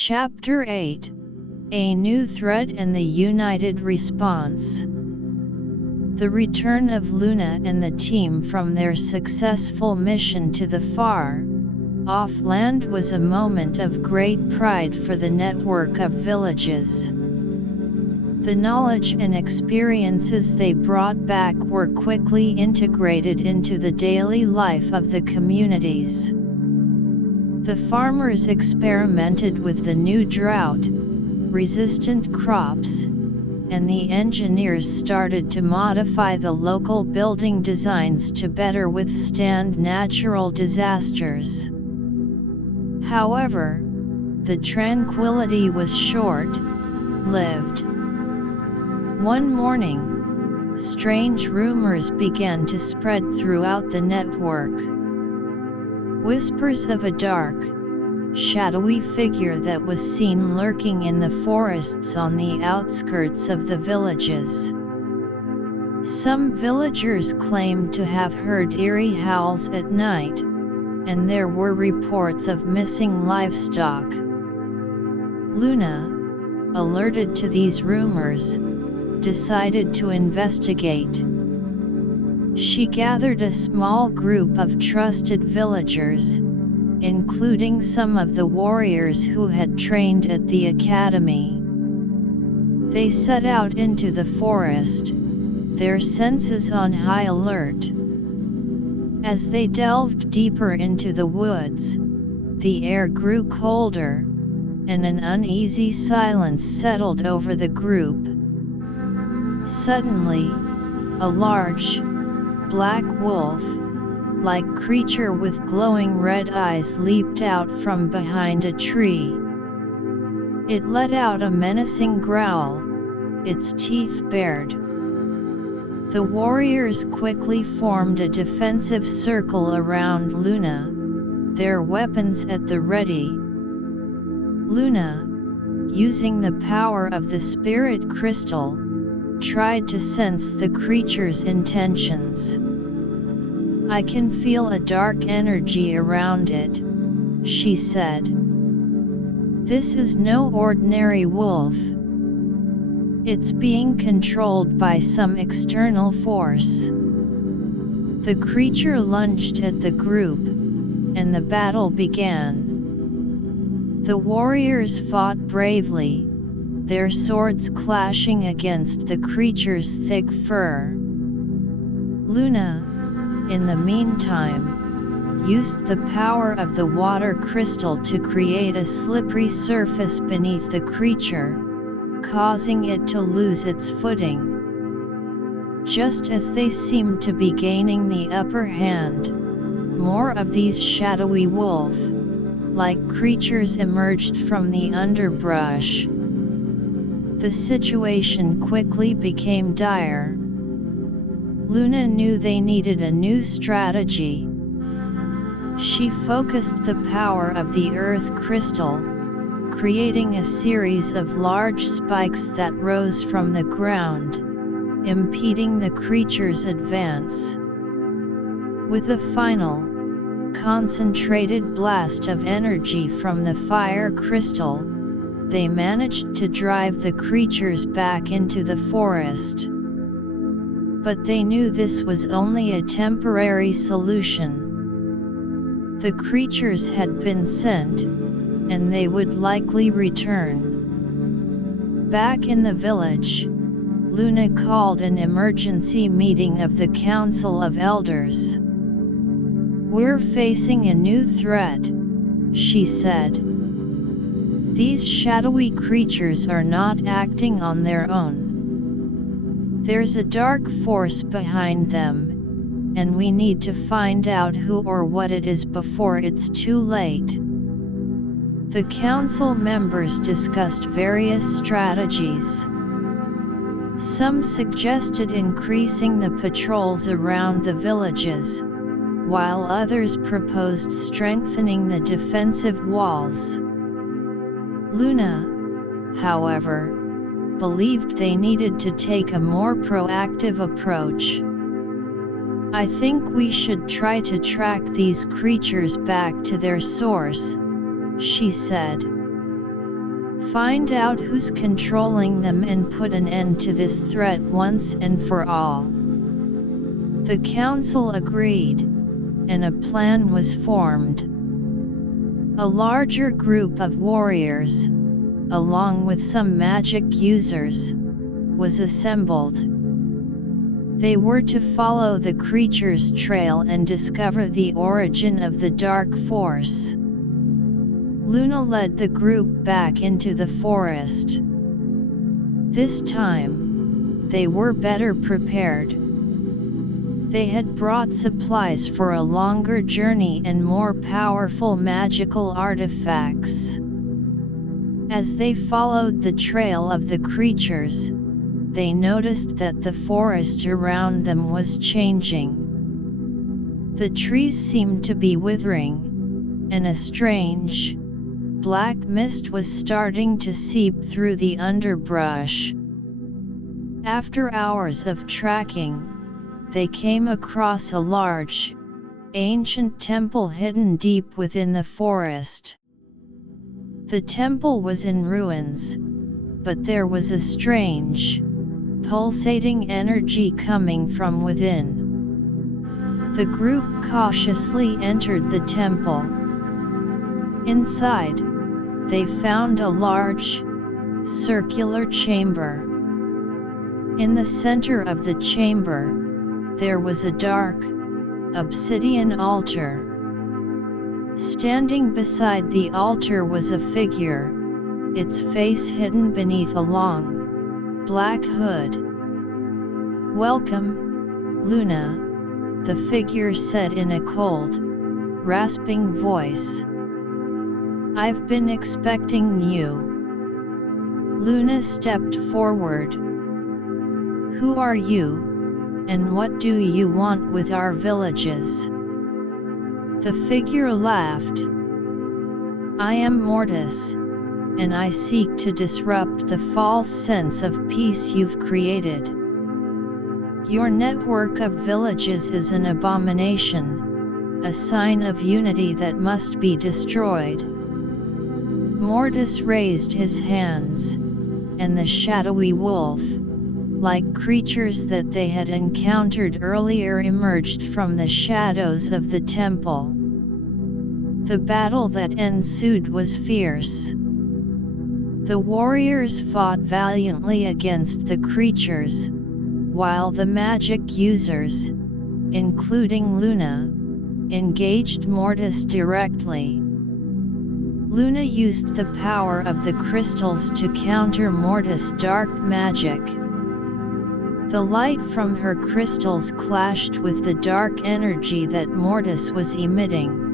Chapter 8: A New Threat and the United Response. The return of Luna and the team from their successful mission to the far-off land was a moment of great pride for the network of villages. The knowledge and experiences they brought back were quickly integrated into the daily life of the communities. The farmers experimented with the new drought-resistant crops, and the engineers started to modify the local building designs to better withstand natural disasters. However, the tranquility was short-lived. One morning, strange rumors began to spread throughout the network. Whispers of a dark, shadowy figure that was seen lurking in the forests on the outskirts of the villages. Some villagers claimed to have heard eerie howls at night, and there were reports of missing livestock. Luna, alerted to these rumors, decided to investigate. She gathered a small group of trusted villagers, including some of the warriors who had trained at the academy. They set out into the forest, their senses on high alert. As they delved deeper into the woods, the air grew colder, and an uneasy silence settled over the group. Suddenly, a large, black wolf-like creature with glowing red eyes leaped out from behind a tree. It let out a menacing growl, its teeth bared. The warriors quickly formed a defensive circle around Luna, their weapons at the ready. Luna, using the power of the spirit crystal, tried to sense the creature's intentions. "I can feel a dark energy around it," she said. "This is no ordinary wolf. It's being controlled by some external force." The creature lunged at the group, and the battle began. The warriors fought bravely, their swords clashing against the creature's thick fur. Luna, in the meantime, used the power of the water crystal to create a slippery surface beneath the creature, causing it to lose its footing. Just as they seemed to be gaining the upper hand, more of these shadowy wolf-like creatures emerged from the underbrush. The situation quickly became dire. Luna knew they needed a new strategy. She focused the power of the earth crystal, creating a series of large spikes that rose from the ground, impeding the creature's advance. With a final, concentrated blast of energy from the fire crystal, they managed to drive the creatures back into the forest. But they knew this was only a temporary solution. The creatures had been sent, and they would likely return. Back in the village, Luna called an emergency meeting of the Council of Elders. "We're facing a new threat," she said. "These shadowy creatures are not acting on their own. There's a dark force behind them, and we need to find out who or what it is before it's too late." The council members discussed various strategies. Some suggested increasing the patrols around the villages, while others proposed strengthening the defensive walls. Luna, however, believed they needed to take a more proactive approach. "I think we should try to track these creatures back to their source," she said. Find out who's controlling them and put an end to this threat once and for all. The council agreed, and a plan was formed. A larger group of warriors, along with some magic users, was assembled. They were to follow the creature's trail and discover the origin of the dark force. Luna led the group back into the forest. This time, they were better prepared. They had brought supplies for a longer journey and more powerful magical artifacts. As they followed the trail of the creatures, they noticed that the forest around them was changing. The trees seemed to be withering, and a strange, black mist was starting to seep through the underbrush. After hours of tracking, they came across a large, ancient temple hidden deep within the forest. The temple was in ruins, but there was a strange, pulsating energy coming from within. The group cautiously entered the temple. Inside, they found a large, circular chamber. In the center of the chamber, there was a dark, obsidian altar. Standing beside the altar was a figure, its face hidden beneath a long, black hood. "Welcome, Luna," the figure said in a cold, rasping voice. "I've been expecting you." Luna stepped forward. "Who are you, and what do you want with our villages?" The figure laughed. "I am Mortis, and I seek to disrupt the false sense of peace you've created. Your network of villages is an abomination, a sign of unity that must be destroyed." Mortis raised his hands, and the shadowy wolf, like creatures that they had encountered earlier, emerged from the shadows of the temple. The battle that ensued was fierce. The warriors fought valiantly against the creatures, while the magic users, including Luna, engaged Mortis directly. Luna used the power of the crystals to counter Mortis' dark magic. The light from her crystals clashed with the dark energy that Mortis was emitting.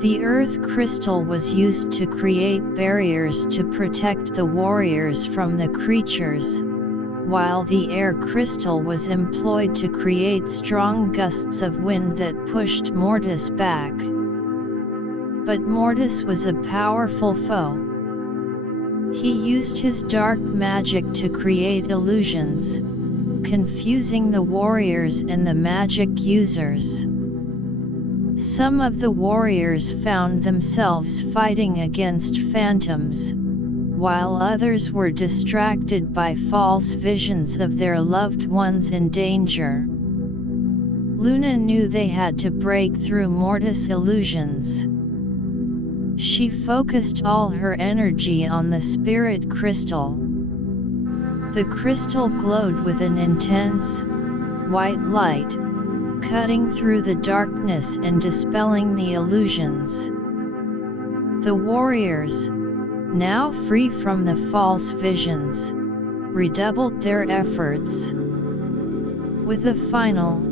The earth crystal was used to create barriers to protect the warriors from the creatures, while the air crystal was employed to create strong gusts of wind that pushed Mortis back. But Mortis was a powerful foe. He used his dark magic to create illusions, confusing the warriors and the magic users. Some of the warriors found themselves fighting against phantoms, while others were distracted by false visions of their loved ones in danger. Luna knew they had to break through Mortis' illusions. She focused all her energy on the spirit crystal. The crystal glowed with an intense, white light, cutting through the darkness and dispelling the illusions. The warriors, now free from the false visions, redoubled their efforts. With a final,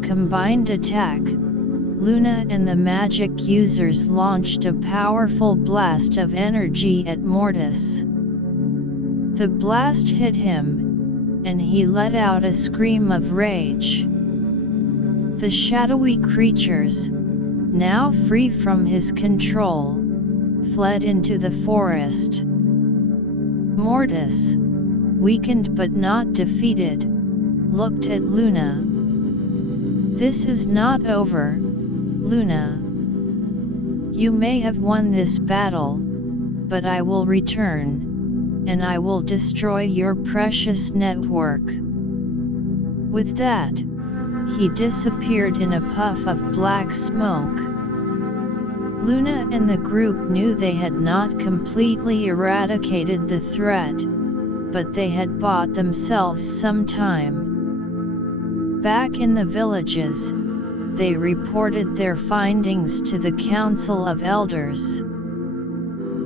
combined attack, Luna and the magic users launched a powerful blast of energy at Mortis. The blast hit him, and he let out a scream of rage. The shadowy creatures, now free from his control, fled into the forest. Mortis, weakened but not defeated, looked at Luna. "This is not over, Luna. You may have won this battle, but I will return, and I will destroy your precious network." With that, he disappeared in a puff of black smoke. Luna and the group knew they had not completely eradicated the threat, but they had bought themselves some time. Back in the villages, they reported their findings to the Council of Elders.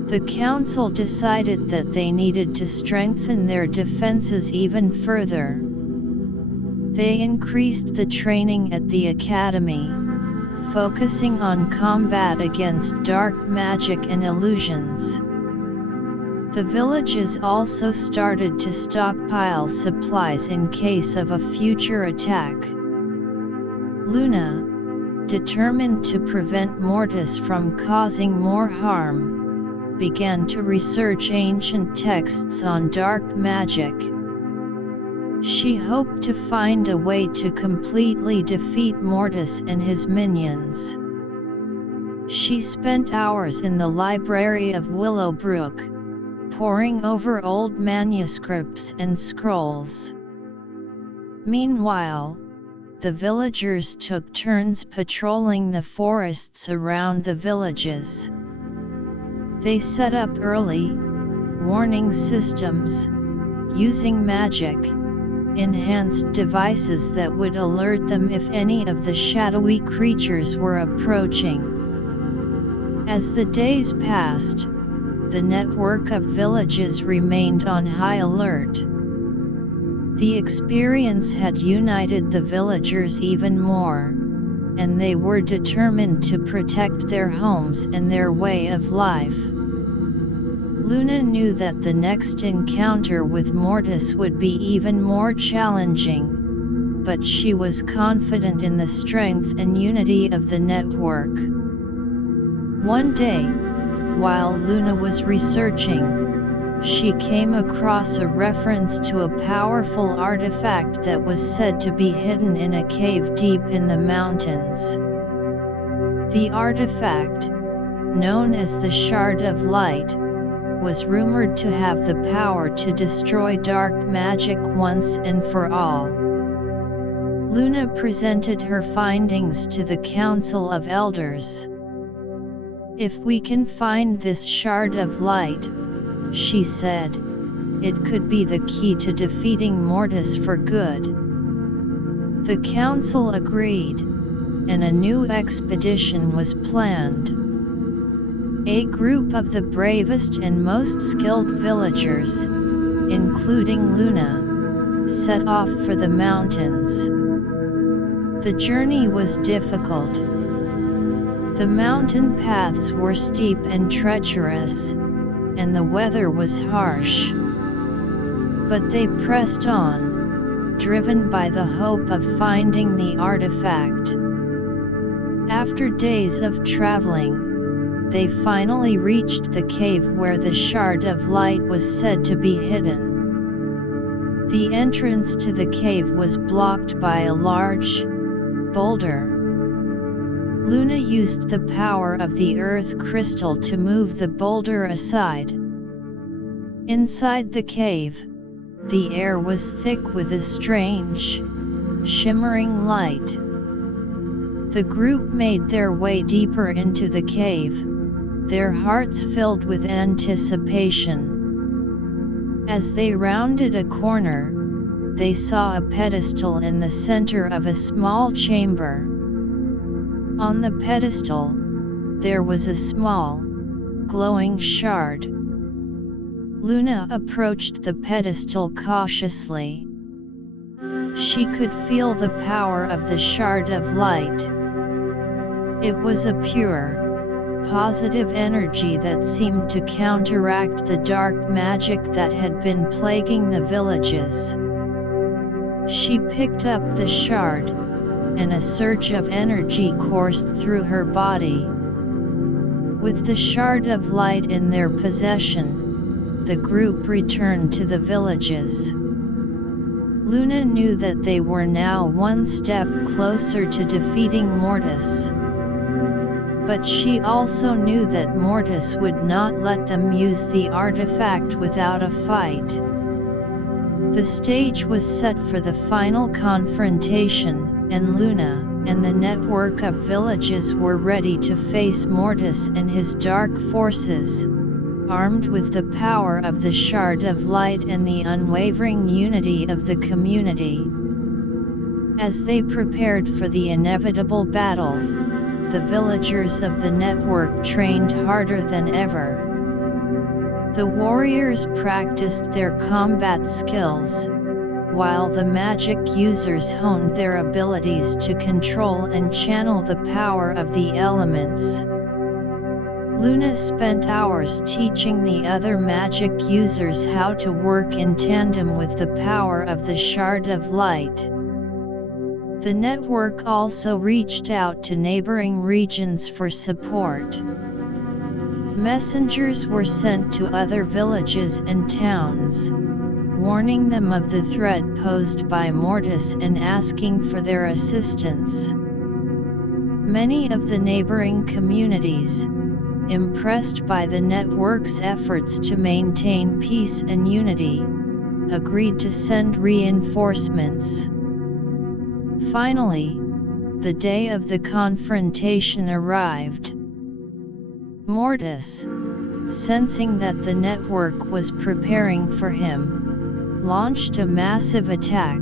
The council decided that they needed to strengthen their defenses even further. They increased the training at the academy, focusing on combat against dark magic and illusions. The villages also started to stockpile supplies in case of a future attack. Luna, determined to prevent Mortis from causing more harm, began to research ancient texts on dark magic. She hoped to find a way to completely defeat Mortis and his minions. She spent hours in the library of Willowbrook, poring over old manuscripts and scrolls. Meanwhile, the villagers took turns patrolling the forests around the villages. They set up early warning systems, using magic enhanced devices that would alert them if any of the shadowy creatures were approaching. As the days passed, the network of villages remained on high alert. The experience had united the villagers even more, and they were determined to protect their homes and their way of life. Luna knew that the next encounter with Mortis would be even more challenging, but she was confident in the strength and unity of the network. One day, while Luna was researching, she came across a reference to a powerful artifact that was said to be hidden in a cave deep in the mountains. The artifact, known as the Shard of Light, was rumored to have the power to destroy dark magic once and for all. Luna presented her findings to the Council of Elders. "If we can find this Shard of Light," she said, "it could be the key to defeating Mortis for good." The council agreed, and a new expedition was planned. A group of the bravest and most skilled villagers, including Luna, set off for the mountains. The journey was difficult. The mountain paths were steep and treacherous, and the weather was harsh. But they pressed on, driven by the hope of finding the artifact. After days of traveling, they finally reached the cave where the Shard of Light was said to be hidden. The entrance to the cave was blocked by a large boulder. Luna used the power of the earth crystal to move the boulder aside. Inside the cave, the air was thick with a strange, shimmering light. The group made their way deeper into the cave, their hearts filled with anticipation. As they rounded a corner, they saw a pedestal in the center of a small chamber. On the pedestal, there was a small, glowing shard. Luna approached the pedestal cautiously. She could feel the power of the Shard of Light. It was a pure, positive energy that seemed to counteract the dark magic that had been plaguing the villages. She picked up the shard, and a surge of energy coursed through her body. With the Shard of Light in their possession, the group returned to the villages. Luna knew that they were now one step closer to defeating Mortis. But she also knew that Mortis would not let them use the artifact without a fight. The stage was set for the final confrontation, and Luna and the network of villages were ready to face Mortis and his dark forces, armed with the power of the Shard of Light and the unwavering unity of the community. As they prepared for the inevitable battle, the villagers of the network trained harder than ever. The warriors practiced their combat skills, while the magic users honed their abilities to control and channel the power of the elements. Luna spent hours teaching the other magic users how to work in tandem with the power of the Shard of Light. The network also reached out to neighboring regions for support. Messengers were sent to other villages and towns, warning them of the threat posed by Mortis and asking for their assistance. Many of the neighboring communities, impressed by the network's efforts to maintain peace and unity, agreed to send reinforcements. Finally, the day of the confrontation arrived. Mortis, sensing that the network was preparing for him, launched a massive attack.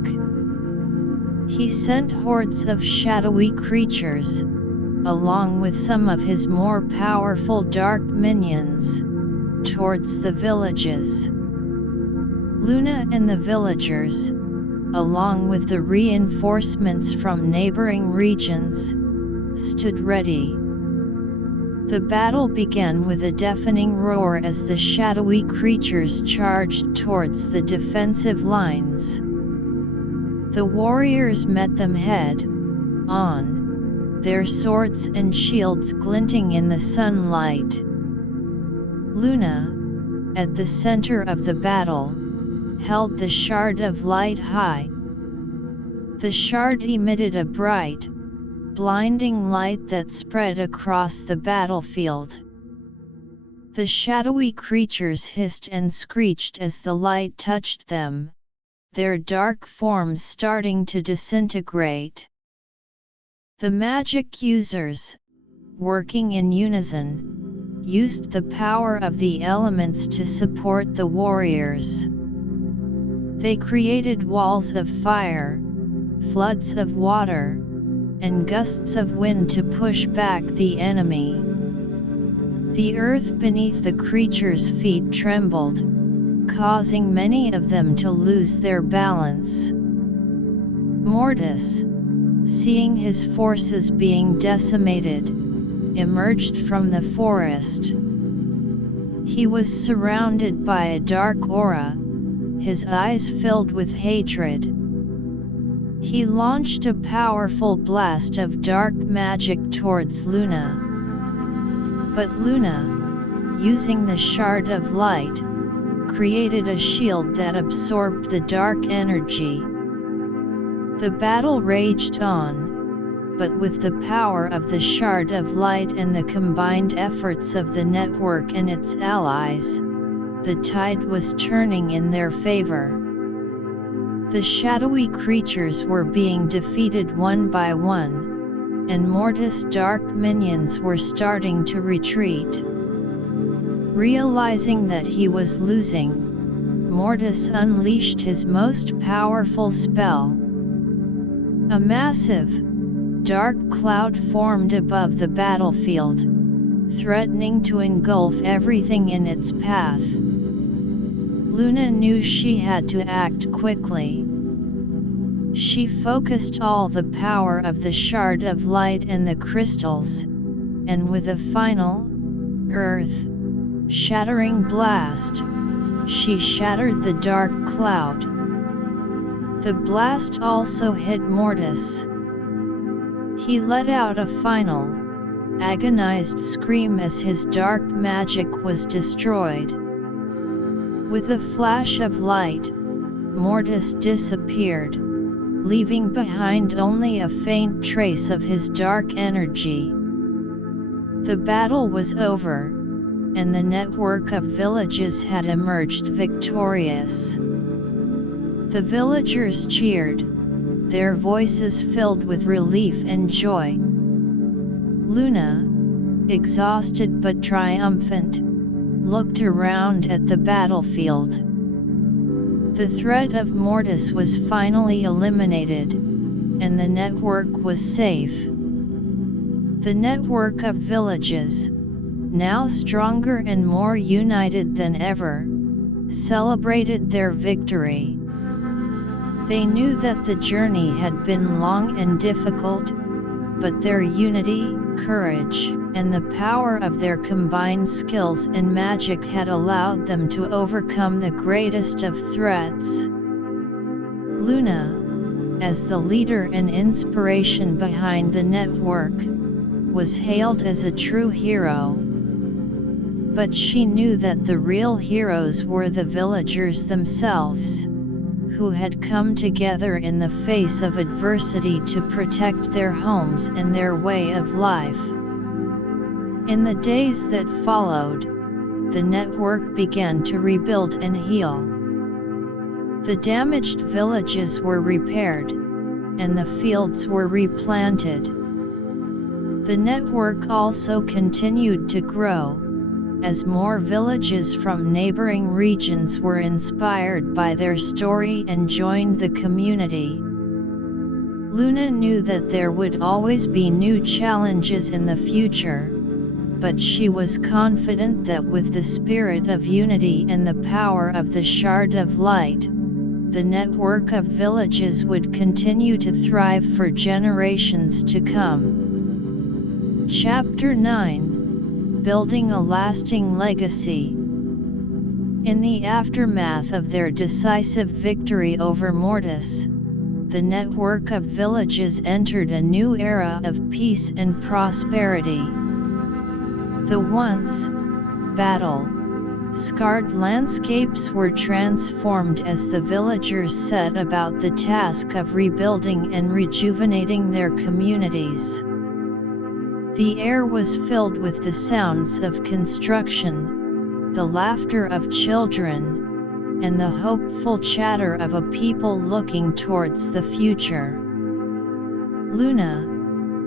He sent hordes of shadowy creatures, along with some of his more powerful dark minions, towards the villages. Luna and the villagers, along with the reinforcements from neighboring regions, stood ready. The battle began with a deafening roar as the shadowy creatures charged towards the defensive lines. The warriors met them head-on, their swords and shields glinting in the sunlight. Luna, at the center of the battle, held the Shard of Light high. The shard emitted a bright, blinding light that spread across the battlefield. The shadowy creatures hissed and screeched as the light touched them, their dark forms starting to disintegrate. The magic users, working in unison, used the power of the elements to support the warriors. They created walls of fire, floods of water, and gusts of wind to push back the enemy. The earth beneath the creatures' feet trembled, causing many of them to lose their balance. Mortis, seeing his forces being decimated, emerged from the forest. He was surrounded by a dark aura, his eyes filled with hatred. He launched a powerful blast of dark magic towards Luna. But Luna, using the Shard of Light, created a shield that absorbed the dark energy. The battle raged on, but with the power of the Shard of Light and the combined efforts of the network and its allies, the tide was turning in their favor. The shadowy creatures were being defeated one by one, and Mortis' dark minions were starting to retreat. Realizing that he was losing, Mortis unleashed his most powerful spell. A massive, dark cloud formed above the battlefield, threatening to engulf everything in its path. Luna knew she had to act quickly. She focused all the power of the Shard of Light and the crystals, and with a final, earth-shattering blast, she shattered the dark cloud. The blast also hit Mortis. He let out a final, agonized scream as his dark magic was destroyed. With a flash of light, Mortis disappeared, leaving behind only a faint trace of his dark energy. The battle was over, and the network of villages had emerged victorious. The villagers cheered, their voices filled with relief and joy. Luna, exhausted but triumphant, looked around at the battlefield. The threat of mortis was finally eliminated, and the network was safe. The network of villages, now stronger and more united than ever, celebrated their victory. They knew that the journey had been long and difficult, but their unity, courage, and the power of their combined skills and magic had allowed them to overcome the greatest of threats. Luna, as the leader and inspiration behind the network, was hailed as a true hero. But she knew that the real heroes were the villagers themselves, who had come together in the face of adversity to protect their homes and their way of life. In the days that followed, the network began to rebuild and heal. The damaged villages were repaired, and the fields were replanted. The network also continued to grow, as more villages from neighboring regions were inspired by their story and joined the community. Luna knew that there would always be new challenges in the future, but she was confident that with the spirit of unity and the power of the Shard of Light, the network of villages would continue to thrive for generations to come. Chapter 9: Building a Lasting Legacy. In the aftermath of their decisive victory over Mortis, the network of villages entered a new era of peace and prosperity. The once battle-scarred landscapes were transformed as the villagers set about the task of rebuilding and rejuvenating their communities. The air was filled with the sounds of construction, the laughter of children, and the hopeful chatter of a people looking towards the future. Luna,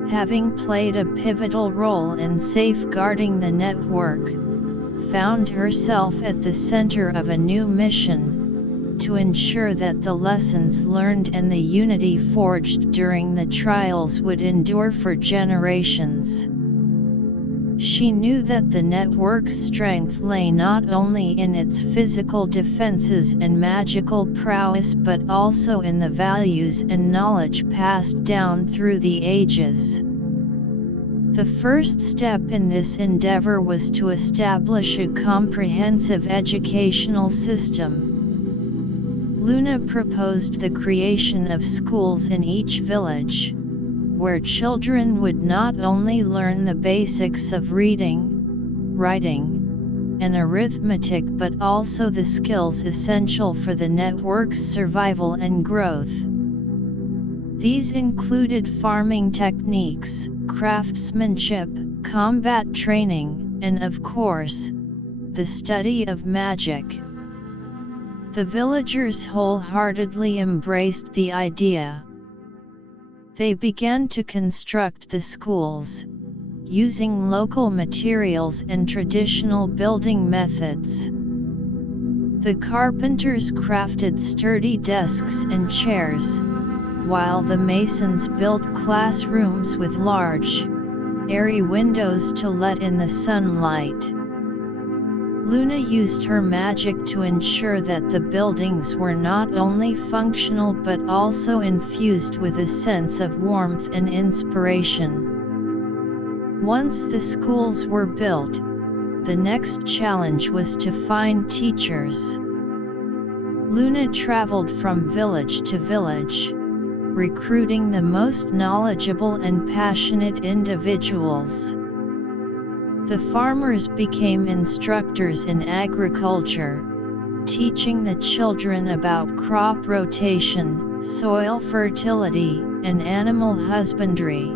having played a pivotal role in safeguarding the network, found herself at the center of a new mission, to ensure that the lessons learned and the unity forged during the trials would endure for generations. She knew that the network's strength lay not only in its physical defenses and magical prowess but also in the values and knowledge passed down through the ages. The first step in this endeavor was to establish a comprehensive educational system. Luna proposed the creation of schools in each village, where children would not only learn the basics of reading, writing, and arithmetic but also the skills essential for the network's survival and growth. These included farming techniques, craftsmanship, combat training, and of course, the study of magic. The villagers wholeheartedly embraced the idea. They began to construct the schools, using local materials and traditional building methods. The carpenters crafted sturdy desks and chairs, while the masons built classrooms with large, airy windows to let in the sunlight. Luna used her magic to ensure that the buildings were not only functional but also infused with a sense of warmth and inspiration. Once the schools were built, the next challenge was to find teachers. Luna traveled from village to village, recruiting the most knowledgeable and passionate individuals. The farmers became instructors in agriculture, teaching the children about crop rotation, soil fertility, and animal husbandry.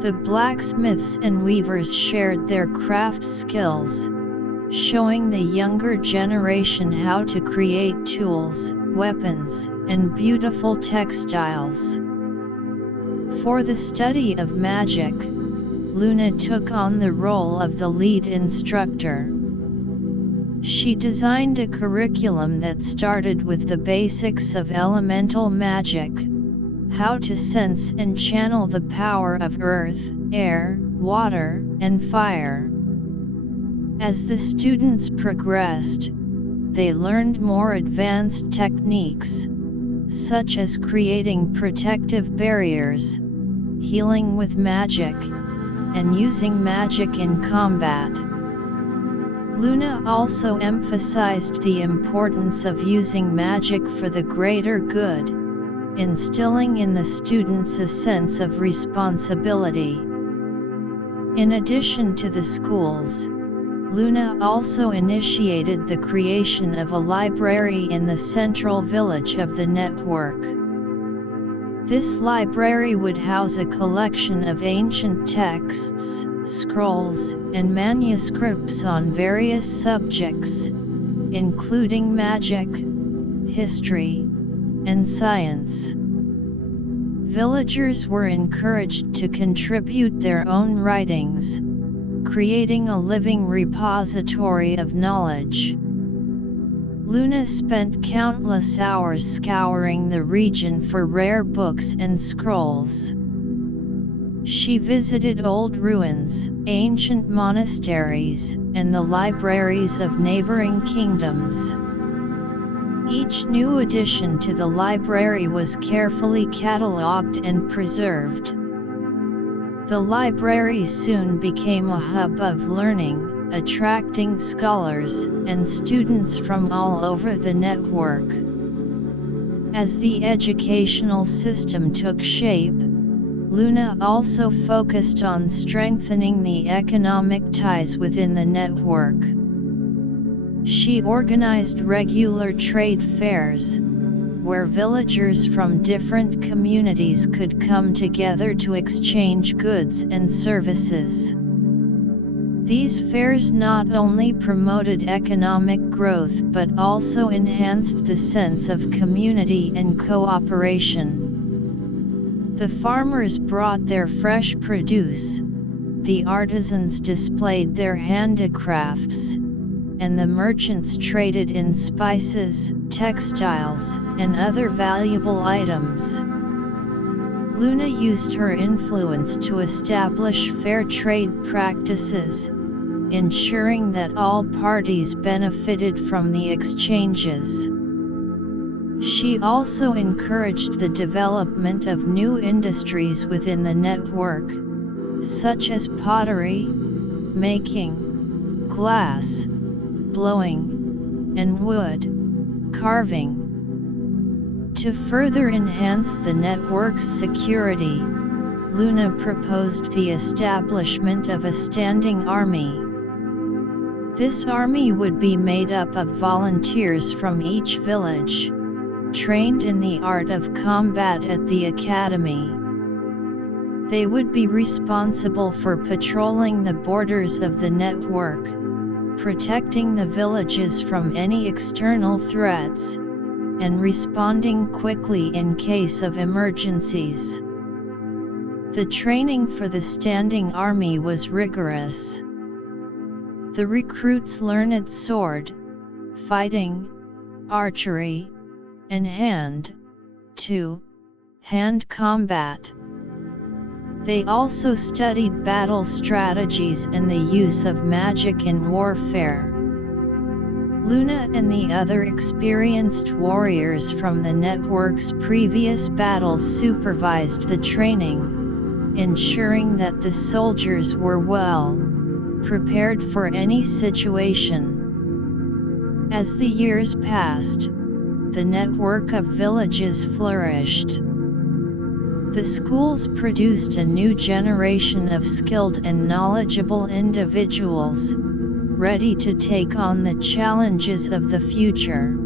The blacksmiths and weavers shared their craft skills, showing the younger generation how to create tools, weapons, and beautiful textiles. For the study of magic, Luna took on the role of the lead instructor. She designed a curriculum that started with the basics of elemental magic, how to sense and channel the power of earth, air, water, and fire. As the students progressed, they learned more advanced techniques, such as creating protective barriers, healing with magic, and using magic in combat. Luna also emphasized the importance of using magic for the greater good, instilling in the students a sense of responsibility. In addition to the schools, Luna also initiated the creation of a library in the central village of the network. This library would house a collection of ancient texts, scrolls, and manuscripts on various subjects, including magic, history, and science. Villagers were encouraged to contribute their own writings, creating a living repository of knowledge. Luna spent countless hours scouring the region for rare books and scrolls. She visited old ruins, ancient monasteries, and the libraries of neighboring kingdoms. Each new addition to the library was carefully catalogued and preserved. The library soon became a hub of learning, attracting scholars and students from all over the network. As the educational system took shape, Luna also focused on strengthening the economic ties within the network. She organized regular trade fairs, where villagers from different communities could come together to exchange goods and services. These fairs not only promoted economic growth but also enhanced the sense of community and cooperation. The farmers brought their fresh produce, the artisans displayed their handicrafts, and the merchants traded in spices, textiles, and other valuable items. Luna used her influence to establish fair trade practices, ensuring that all parties benefited from the exchanges. She also encouraged the development of new industries within the network, such as pottery, making, glass, blowing, and wood carving. To further enhance the network's security, Luna proposed the establishment of a standing army. This army would be made up of volunteers from each village, trained in the art of combat at the academy. They would be responsible for patrolling the borders of the network, protecting the villages from any external threats, and responding quickly in case of emergencies. The training for the standing army was rigorous. The recruits learned sword, fighting, archery, and hand-to-hand combat. They also studied battle strategies and the use of magic in warfare. Luna and the other experienced warriors from the network's previous battles supervised the training, ensuring that the soldiers were well prepared for any situation. As the years passed, the network of villages flourished. The schools produced a new generation of skilled and knowledgeable individuals, ready to take on the challenges of the future.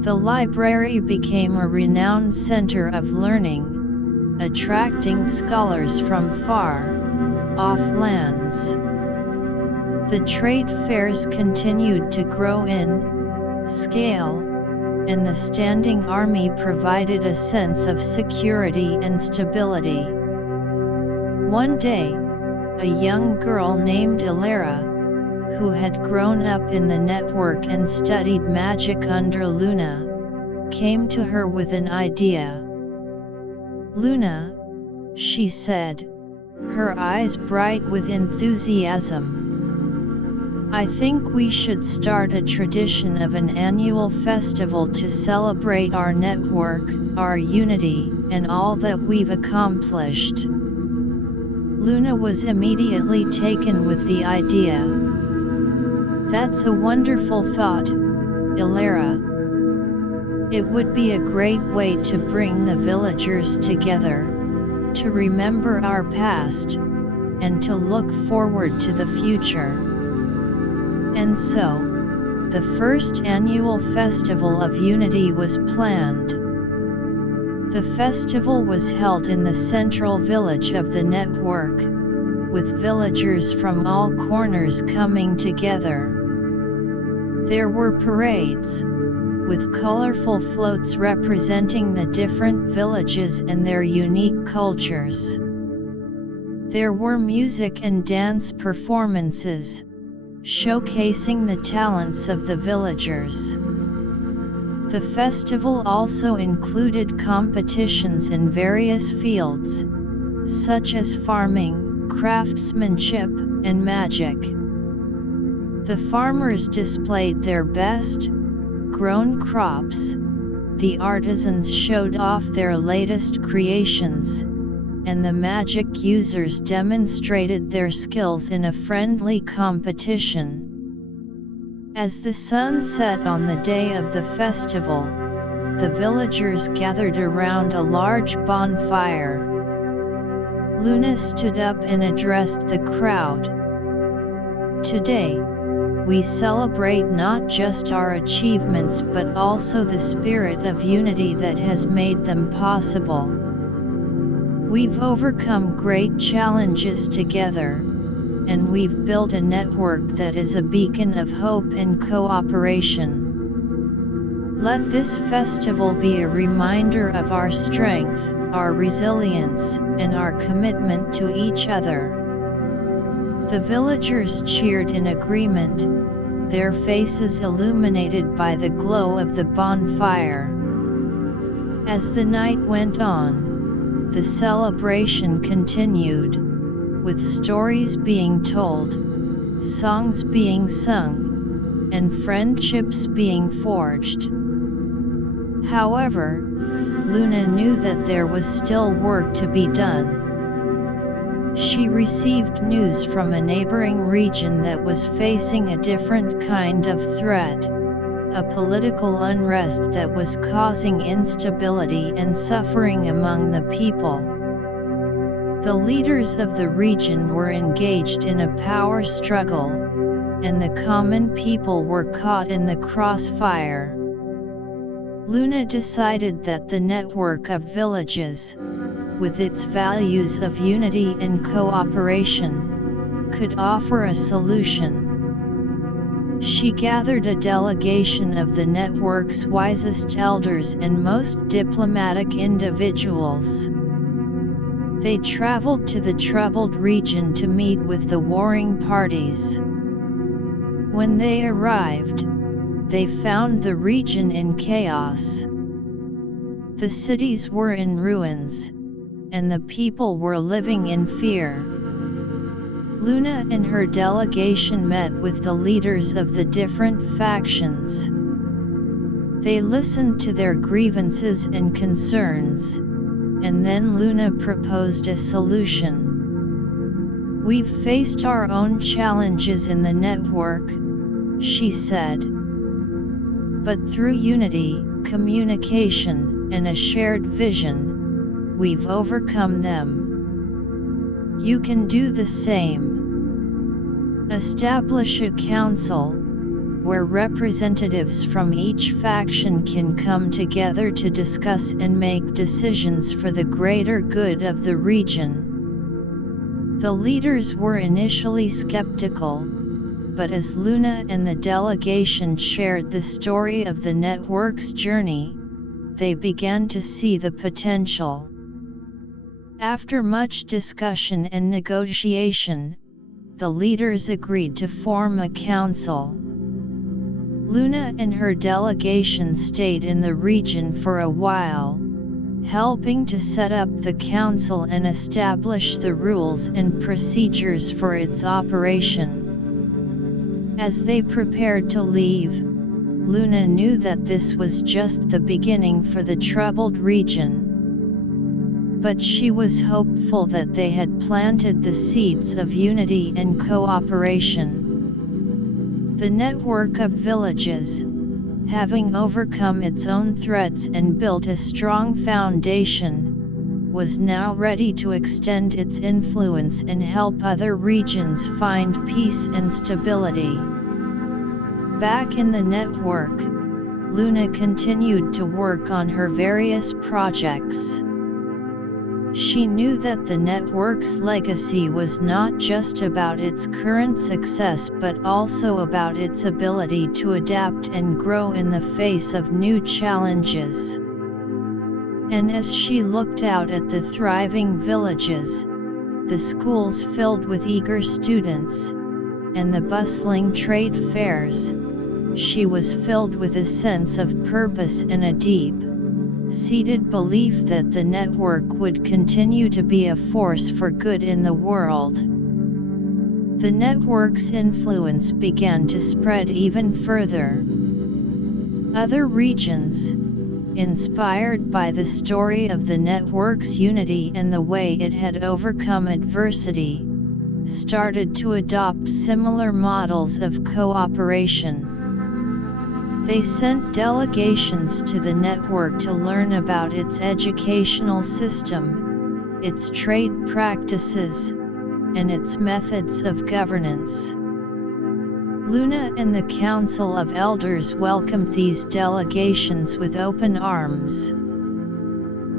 The library became a renowned center of learning, attracting scholars from far-off lands. The trade fairs continued to grow in scale, and the standing army provided a sense of security and stability. One day, a young girl named Ilara, who had grown up in the network and studied magic under Luna, came to her with an idea. "Luna," she said, her eyes bright with enthusiasm, "I think we should start a tradition of an annual festival to celebrate our network, our unity, and all that we've accomplished." Luna was immediately taken with the idea. "That's a wonderful thought, Ilara. It would be a great way to bring the villagers together, to remember our past, and to look forward to the future." And so, the first annual Festival of Unity was planned. The festival was held in the central village of the network, with villagers from all corners coming together. There were parades, with colorful floats representing the different villages and their unique cultures. There were music and dance performances, showcasing the talents of the villagers. The festival also included competitions in various fields, such as farming, craftsmanship, and magic. The farmers displayed their best grown crops, the artisans showed off their latest creations, and the magic users demonstrated their skills in a friendly competition. As the sun set on the day of the festival, the villagers gathered around a large bonfire. Luna stood up and addressed the crowd. "Today, we celebrate not just our achievements but also the spirit of unity that has made them possible. We've overcome great challenges together, and we've built a network that is a beacon of hope and cooperation. Let this festival be a reminder of our strength, our resilience, and our commitment to each other." The villagers cheered in agreement, their faces illuminated by the glow of the bonfire. As the night went on, the celebration continued, with stories being told, songs being sung, and friendships being forged. However, Luna knew that there was still work to be done. She received news from a neighboring region that was facing a different kind of threat, a political unrest that was causing instability and suffering among the people. The leaders of the region were engaged in a power struggle, and the common people were caught in the crossfire. Luna decided that the network of villages, with its values of unity and cooperation, could offer a solution. She gathered a delegation of the network's wisest elders and most diplomatic individuals. They traveled to the troubled region to meet with the warring parties. When they arrived, they found the region in chaos. The cities were in ruins, and the people were living in fear. Luna and her delegation met with the leaders of the different factions. They listened to their grievances and concerns, and then Luna proposed a solution. "We've faced our own challenges in the network," she said. "But through unity, communication, and a shared vision, we've overcome them. You can do the same. Establish a council, where representatives from each faction can come together to discuss and make decisions for the greater good of the region. The leaders were initially skeptical, but as Luna and the delegation shared the story of the network's journey, they began to see the potential. After much discussion and negotiation, the leaders agreed to form a council. Luna and her delegation stayed in the region for a while, helping to set up the council and establish the rules and procedures for its operation. As they prepared to leave, Luna knew that this was just the beginning for the troubled region. But she was hopeful that they had planted the seeds of unity and cooperation. The network of villages, having overcome its own threats and built a strong foundation, was now ready to extend its influence and help other regions find peace and stability. Back in the network, Luna continued to work on her various projects. She knew that the network's legacy was not just about its current success but also about its ability to adapt and grow in the face of new challenges. And as she looked out at the thriving villages, the schools filled with eager students, and the bustling trade fairs, she was filled with a sense of purpose and a deep-seated belief that the network would continue to be a force for good in the world. The network's influence began to spread even further. Other regions, inspired by the story of the network's unity and the way it had overcome adversity, started to adopt similar models of cooperation. They sent delegations to the network to learn about its educational system, its trade practices, and its methods of governance. Luna and the Council of Elders welcomed these delegations with open arms.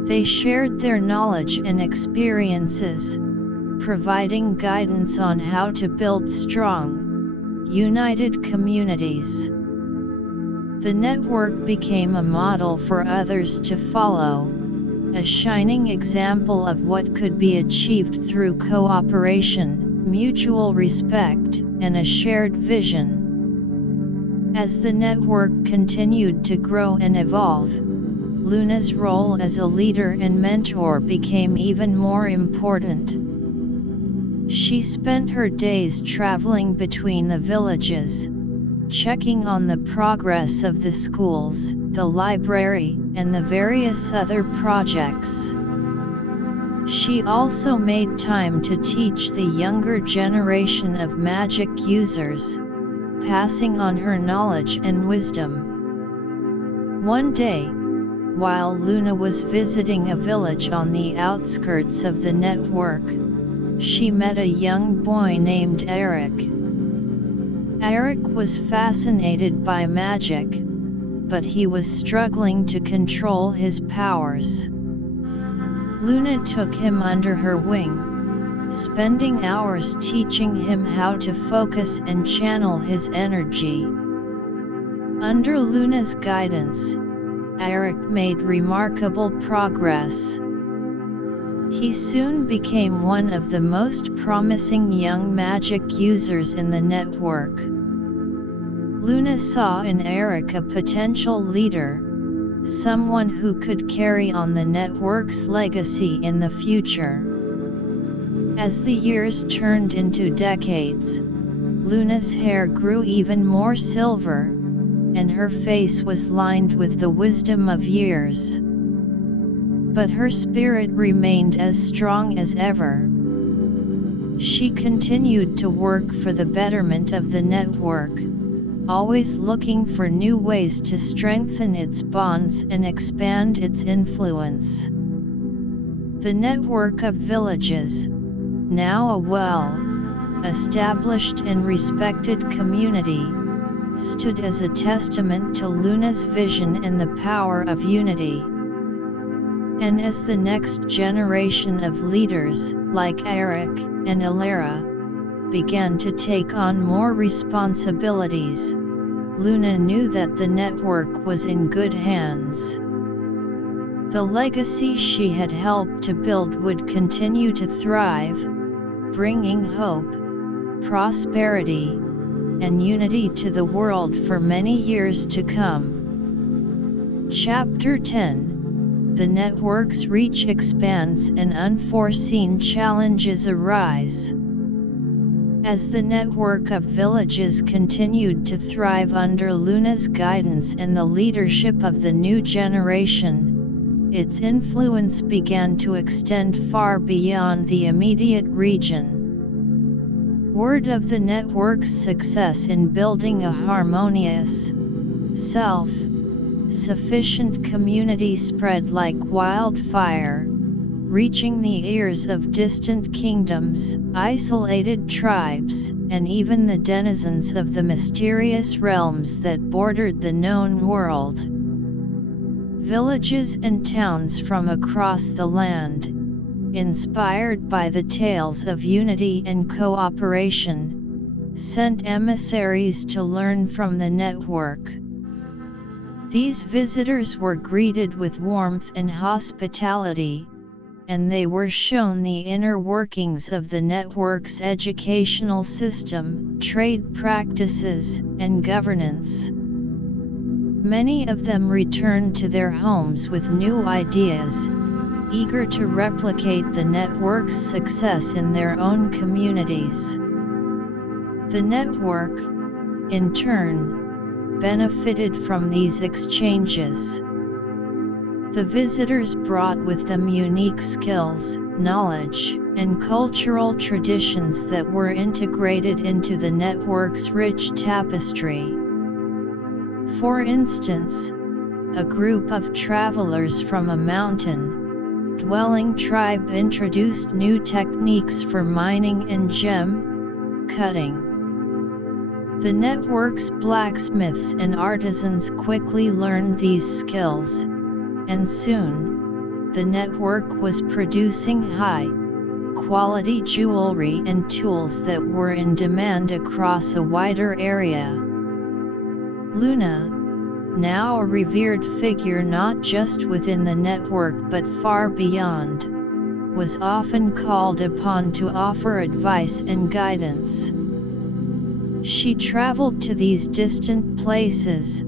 They shared their knowledge and experiences, providing guidance on how to build strong, united communities. The network became a model for others to follow, a shining example of what could be achieved through cooperation, mutual respect, and a shared vision. As the network continued to grow and evolve, Luna's role as a leader and mentor became even more important. She spent her days traveling between the villages, checking on the progress of the schools, the library, and the various other projects. She also made time to teach the younger generation of magic users, passing on her knowledge and wisdom. One day, while Luna was visiting a village on the outskirts of the network, she met a young boy named Eric. Eric was fascinated by magic, but he was struggling to control his powers. Luna took him under her wing, spending hours teaching him how to focus and channel his energy. Under Luna's guidance, Eric made remarkable progress. He soon became one of the most promising young magic users in the network. Luna saw in Eric a potential leader, someone who could carry on the network's legacy in the future. As the years turned into decades, Luna's hair grew even more silver, and her face was lined with the wisdom of years. But her spirit remained as strong as ever. She continued to work for the betterment of the network, always looking for new ways to strengthen its bonds and expand its influence. The network of villages, now a well-established and respected community, stood as a testament to Luna's vision and the power of unity. And as the next generation of leaders, like Eric and Alara, began to take on more responsibilities, Luna knew that the network was in good hands. The legacy she had helped to build would continue to thrive, bringing hope, prosperity, and unity to the world for many years to come. Chapter 10: The network's reach expands and unforeseen challenges arise. As the network of villages continued to thrive under Luna's guidance and the leadership of the new generation, its influence began to extend far beyond the immediate region. Word of the network's success in building a harmonious, self-sufficient community spread like wildfire, reaching the ears of distant kingdoms, isolated tribes, and even the denizens of the mysterious realms that bordered the known world. Villages and towns from across the land, inspired by the tales of unity and cooperation, sent emissaries to learn from the network. These visitors were greeted with warmth and hospitality, and they were shown the inner workings of the network's educational system, trade practices, and governance. Many of them returned to their homes with new ideas, eager to replicate the network's success in their own communities. The network, in turn, benefited from these exchanges. The visitors brought with them unique skills, knowledge, and cultural traditions that were integrated into the network's rich tapestry. For instance, a group of travelers from a mountain-dwelling tribe introduced new techniques for mining and gem cutting. The network's blacksmiths and artisans quickly learned these skills, and soon, the network was producing high-quality jewelry and tools that were in demand across a wider area. Luna, now a revered figure not just within the network but far beyond, was often called upon to offer advice and guidance. She traveled to these distant places,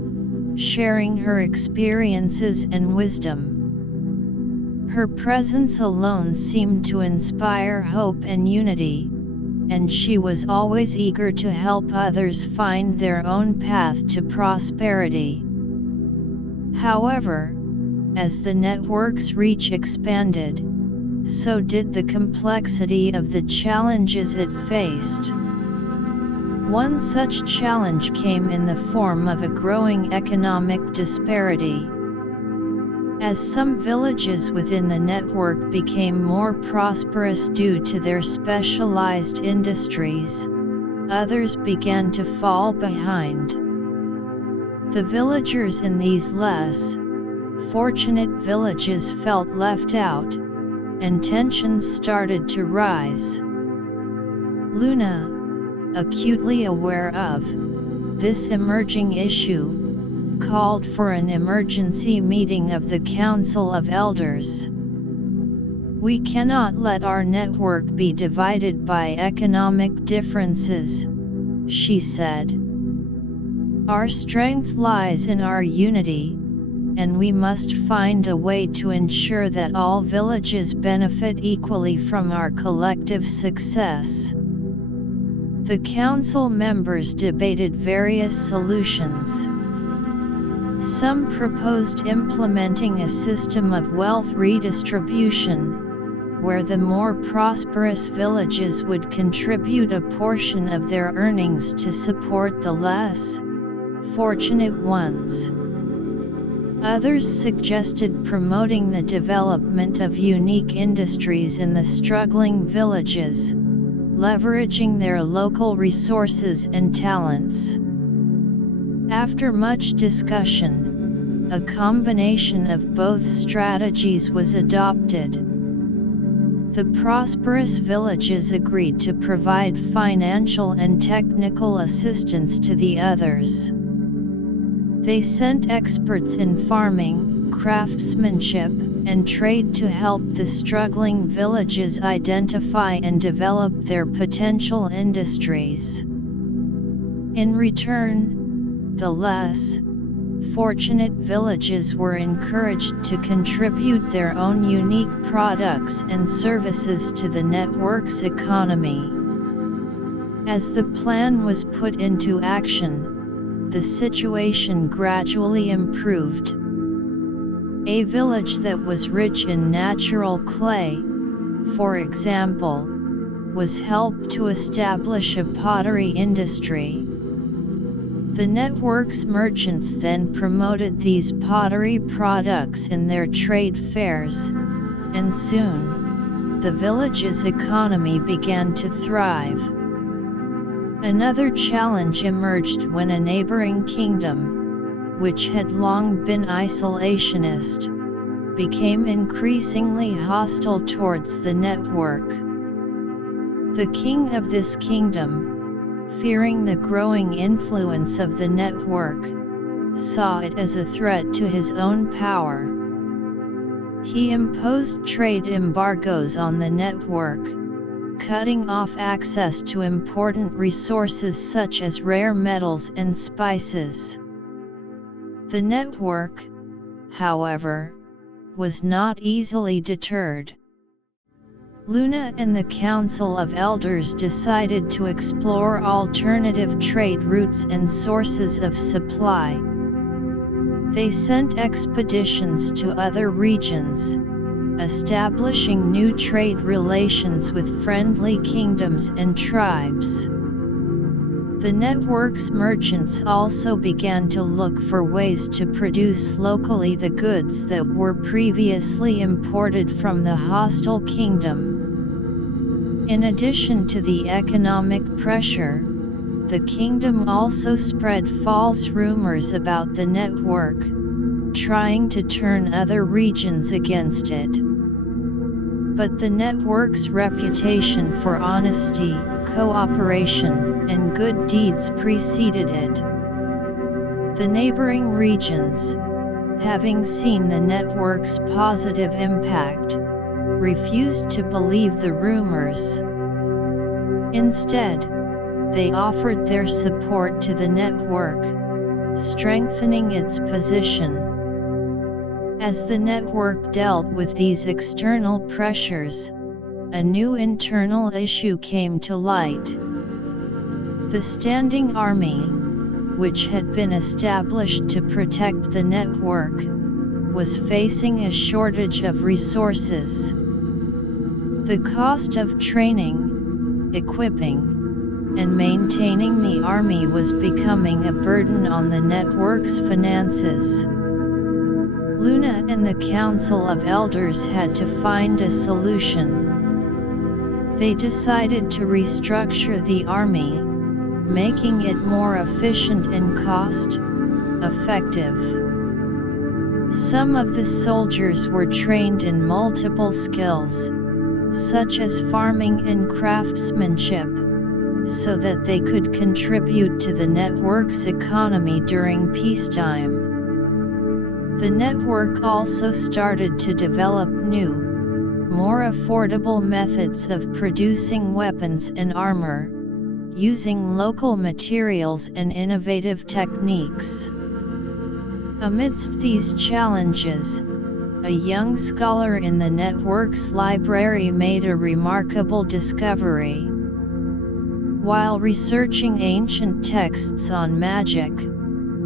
sharing her experiences and wisdom. Her presence alone seemed to inspire hope and unity, and she was always eager to help others find their own path to prosperity. However, as the network's reach expanded, so did the complexity of the challenges it faced. One such challenge came in the form of a growing economic disparity. As some villages within the network became more prosperous due to their specialized industries, others began to fall behind. The villagers in these less fortunate villages felt left out, and tensions started to rise. Luna, acutely aware of this emerging issue, called for an emergency meeting of the Council of Elders. "We cannot let our network be divided by economic differences," she said. "Our strength lies in our unity, and we must find a way to ensure that all villages benefit equally from our collective success." The council members debated various solutions. Some proposed implementing a system of wealth redistribution, where the more prosperous villages would contribute a portion of their earnings to support the less fortunate ones. Others suggested promoting the development of unique industries in the struggling villages, leveraging their local resources and talents. After much discussion, a combination of both strategies was adopted. The prosperous villages agreed to provide financial and technical assistance to the others. They sent experts in farming, craftsmanship, and trade to help the struggling villages identify and develop their potential industries. In return, the less fortunate villages were encouraged to contribute their own unique products and services to the network's economy. As the plan was put into action, the situation gradually improved. A village that was rich in natural clay, for example, was helped to establish a pottery industry. The network's merchants then promoted these pottery products in their trade fairs, and soon, the village's economy began to thrive. Another challenge emerged when a neighboring kingdom, which had long been isolationist, became increasingly hostile towards the network. The king of this kingdom, fearing the growing influence of the network, saw it as a threat to his own power. He imposed trade embargoes on the network, cutting off access to important resources such as rare metals and spices. The network, however, was not easily deterred. Luna and the Council of Elders decided to explore alternative trade routes and sources of supply. They sent expeditions to other regions, establishing new trade relations with friendly kingdoms and tribes. The network's merchants also began to look for ways to produce locally the goods that were previously imported from the hostile kingdom. In addition to the economic pressure, the kingdom also spread false rumors about the network, trying to turn other regions against it. But the network's reputation for honesty, cooperation, and good deeds preceded it. The neighboring regions, having seen the network's positive impact, refused to believe the rumors. Instead, they offered their support to the network, strengthening its position. As the network dealt with these external pressures, a new internal issue came to light. The standing army, which had been established to protect the network, was facing a shortage of resources. The cost of training, equipping, and maintaining the army was becoming a burden on the network's finances. Luna and the Council of Elders had to find a solution. They decided to restructure the army, making it more efficient and cost-effective. Some of the soldiers were trained in multiple skills, such as farming and craftsmanship, so that they could contribute to the network's economy during peacetime. The network also started to develop new, more affordable methods of producing weapons and armor, using local materials and innovative techniques. Amidst these challenges, a young scholar in the network's library made a remarkable discovery. While researching ancient texts on magic,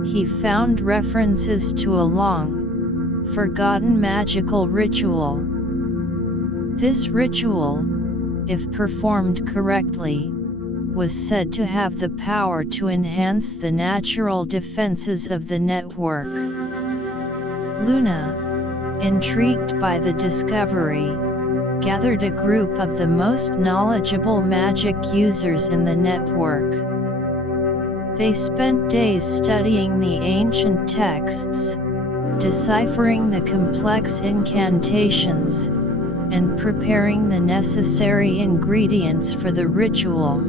he found references to a long, forgotten magical ritual. This ritual, if performed correctly, was said to have the power to enhance the natural defenses of the network. Luna, intrigued by the discovery, gathered a group of the most knowledgeable magic users in the network. They spent days studying the ancient texts, deciphering the complex incantations, and preparing the necessary ingredients for the ritual.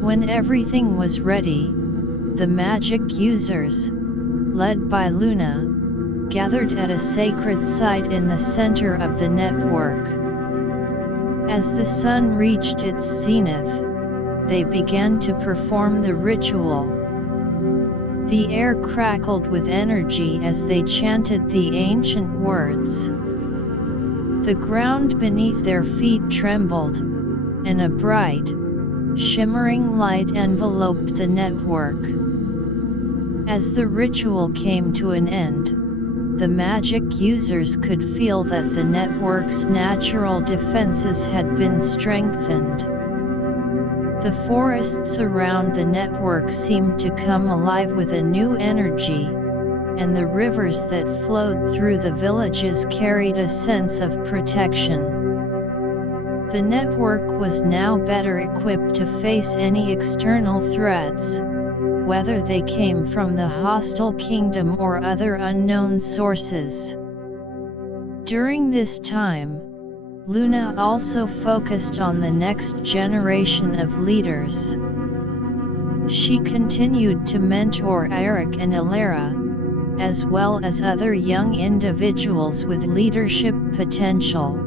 When everything was ready, the magic users, led by Luna, gathered at a sacred site in the center of the network. As the sun reached its zenith, they began to perform the ritual. The air crackled with energy as they chanted the ancient words. The ground beneath their feet trembled, and a bright, shimmering light enveloped the network. As the ritual came to an end, the magic users could feel that the network's natural defenses had been strengthened. The forests around the network seemed to come alive with a new energy, and the rivers that flowed through the villages carried a sense of protection. The network was now better equipped to face any external threats, whether they came from the hostile kingdom or other unknown sources. During this time, Luna also focused on the next generation of leaders. She continued to mentor Eric and Alara, as well as other young individuals with leadership potential.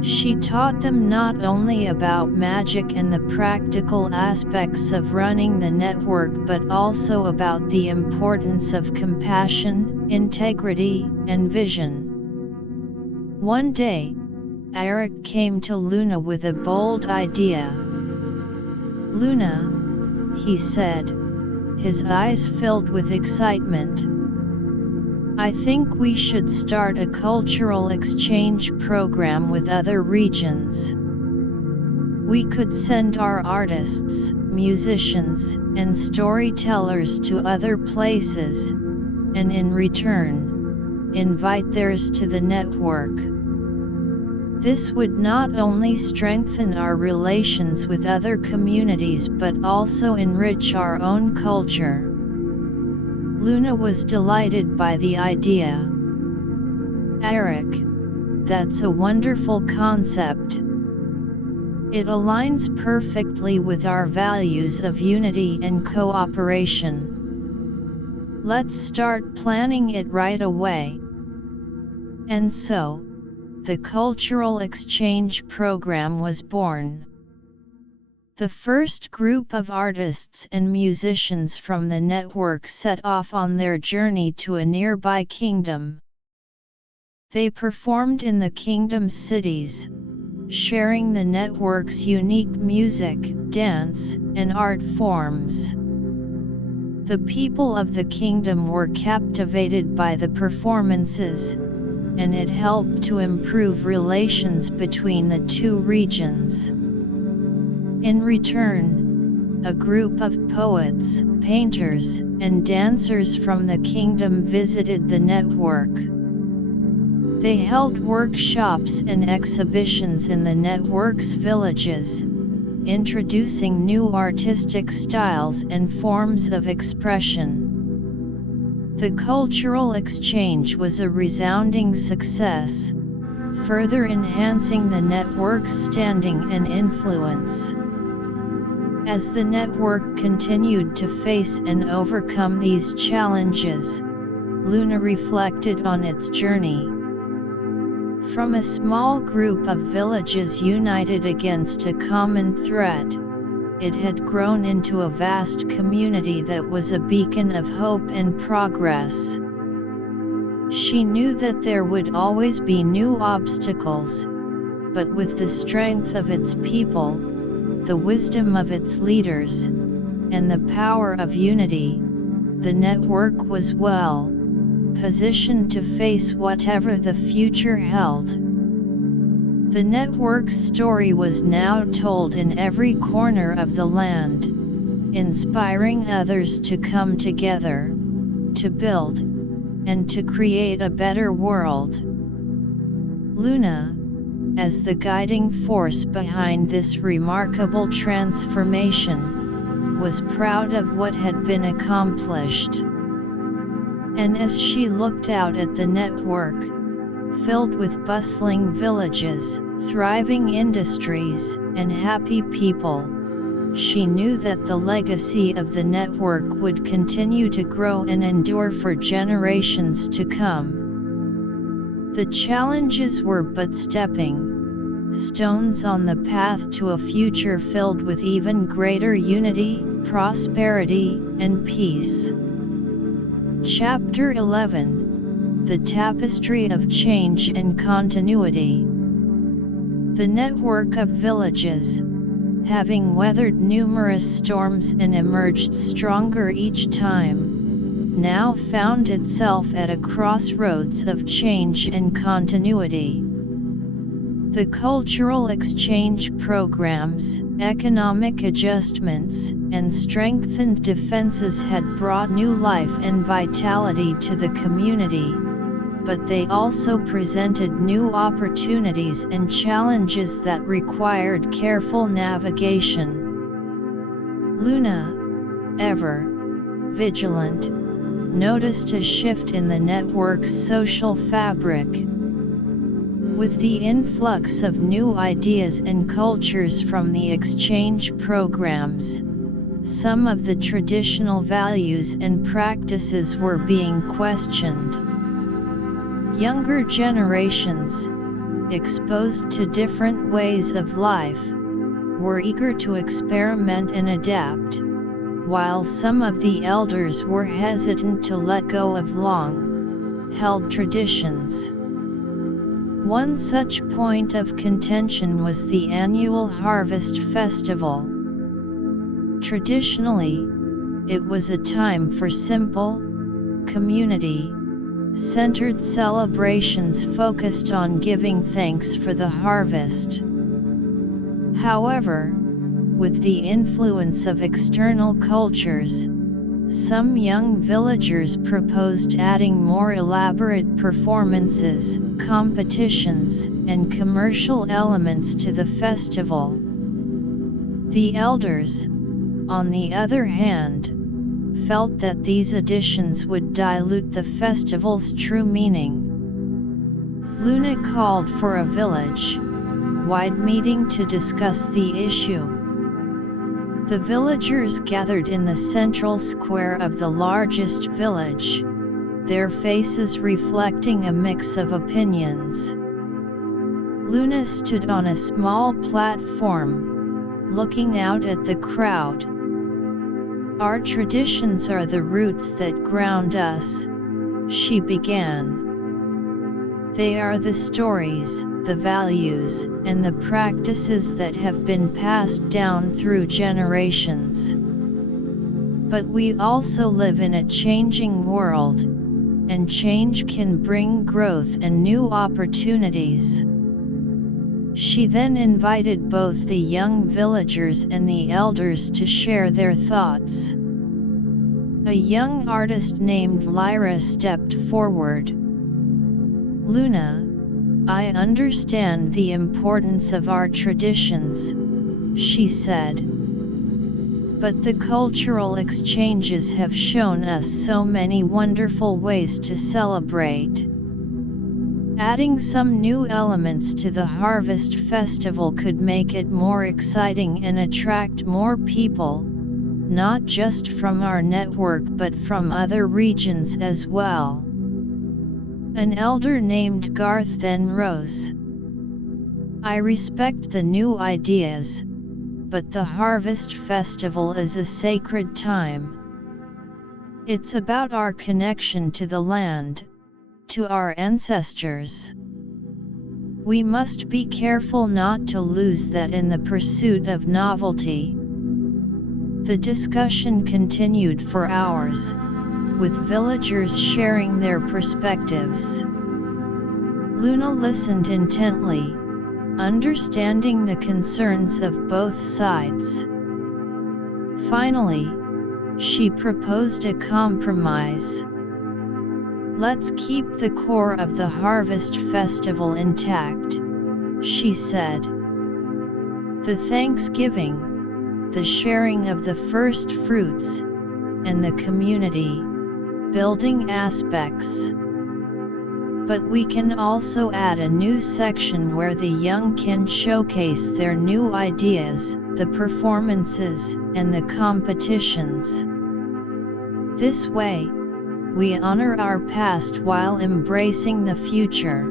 She taught them not only about magic and the practical aspects of running the network but also about the importance of compassion, integrity, and vision. One day, Eric came to Luna with a bold idea. "Luna," he said, his eyes filled with excitement, "I think we should start a cultural exchange program with other regions. We could send our artists, musicians, and storytellers to other places, and in return, invite theirs to the network. This would not only strengthen our relations with other communities but also enrich our own culture." Luna was delighted by the idea. "Eric, that's a wonderful concept. It aligns perfectly with our values of unity and cooperation. Let's start planning it right away." And so, the Cultural Exchange Program was born. The first group of artists and musicians from the network set off on their journey to a nearby kingdom. They performed in the kingdom's cities, sharing the network's unique music, dance, and art forms. The people of the kingdom were captivated by the performances, and it helped to improve relations between the two regions. In return, a group of poets, painters, and dancers from the kingdom visited the network. They held workshops and exhibitions in the network's villages, introducing new artistic styles and forms of expression. The cultural exchange was a resounding success, further enhancing the network's standing and influence. As the network continued to face and overcome these challenges, Luna reflected on its journey. From a small group of villages united against a common threat, it had grown into a vast community that was a beacon of hope and progress. She knew that there would always be new obstacles, but with the strength of its people, the wisdom of its leaders, and the power of unity, the network was well positioned to face whatever the future held. The network's story was now told in every corner of the land, inspiring others to come together, to build, and to create a better world. Luna, as the guiding force behind this remarkable transformation, was proud of what had been accomplished. And as she looked out at the network, filled with bustling villages, thriving industries, and happy people, she knew that the legacy of the network would continue to grow and endure for generations to come. The challenges were but stepping stones on the path to a future filled with even greater unity, prosperity, and peace. Chapter 11: The Tapestry of Change and Continuity. The network of villages, having weathered numerous storms and emerged stronger each time, now found itself at a crossroads of change and continuity. The cultural exchange programs, economic adjustments, and strengthened defenses had brought new life and vitality to the community, but they also presented new opportunities and challenges that required careful navigation. Luna, ever vigilant, noticed a shift in the network's social fabric. With the influx of new ideas and cultures from the exchange programs, some of the traditional values and practices were being questioned. Younger generations, exposed to different ways of life, were eager to experiment and adapt, while some of the elders were hesitant to let go of long-held traditions. One such point of contention was the annual Harvest Festival. Traditionally, it was a time for simple, community-centered celebrations focused on giving thanks for the harvest. However, with the influence of external cultures, some young villagers proposed adding more elaborate performances, competitions, and commercial elements to the festival. The elders, on the other hand, felt that these additions would dilute the festival's true meaning. Luna called for a village-wide meeting to discuss the issue. The villagers gathered in the central square of the largest village, their faces reflecting a mix of opinions. Luna stood on a small platform, looking out at the crowd. "Our traditions are the roots that ground us," she began. "They are the stories, the values, and the practices that have been passed down through generations. But we also live in a changing world, and change can bring growth and new opportunities." She then invited both the young villagers and the elders to share their thoughts. A young artist named Lyra stepped forward. "Luna, I understand the importance of our traditions," she said. "But the cultural exchanges have shown us so many wonderful ways to celebrate. Adding some new elements to the Harvest Festival could make it more exciting and attract more people, not just from our network but from other regions as well." An elder named Garth then rose. "I respect the new ideas, but the Harvest Festival is a sacred time. It's about our connection to the land, to our ancestors. We must be careful not to lose that in the pursuit of novelty." The discussion continued for hours, with villagers sharing their perspectives. Luna listened intently, understanding the concerns of both sides. Finally, she proposed a compromise. "Let's keep the core of the Harvest Festival intact," she said. "The Thanksgiving, the sharing of the first fruits, and the community building aspects. But we can also add a new section where the young can showcase their new ideas, the performances, and the competitions. This way, we honor our past while embracing the future.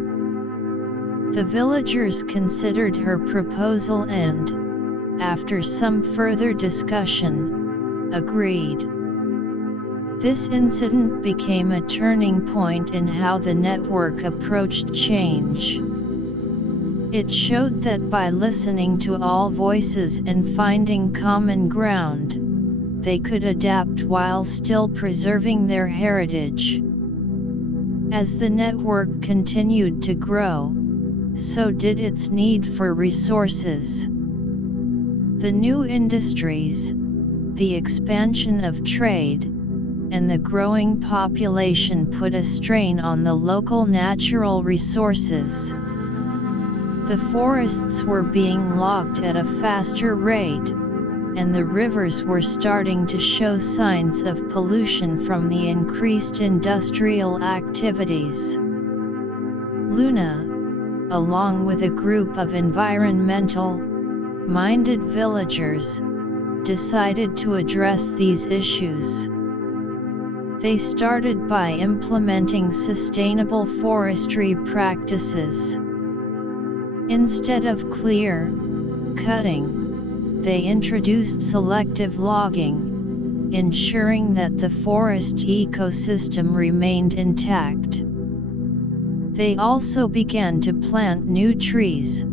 The villagers considered her proposal and, after some further discussion, agreed. This incident became a turning point in how the network approached change. It showed that by listening to all voices and finding common ground, they could adapt while still preserving their heritage. As the network continued to grow, so did its need for resources. The new industries, the expansion of trade, and the growing population put a strain on the local natural resources. The forests were being logged at a faster rate, and the rivers were starting to show signs of pollution from the increased industrial activities. Luna, along with a group of environmental-minded villagers, decided to address these issues. They started by implementing sustainable forestry practices. Instead of clear-cutting, they introduced selective logging, ensuring that the forest ecosystem remained intact. They also began to plant new trees,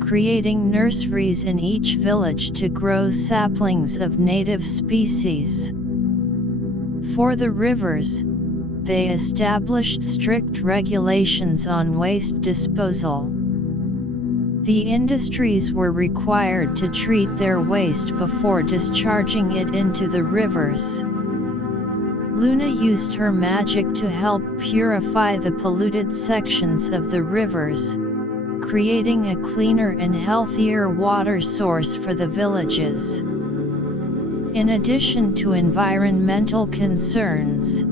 creating nurseries in each village to grow saplings of native species. For the rivers, they established strict regulations on waste disposal. The industries were required to treat their waste before discharging it into the rivers. Luna used her magic to help purify the polluted sections of the rivers, creating a cleaner and healthier water source for the villages. In addition to environmental concerns,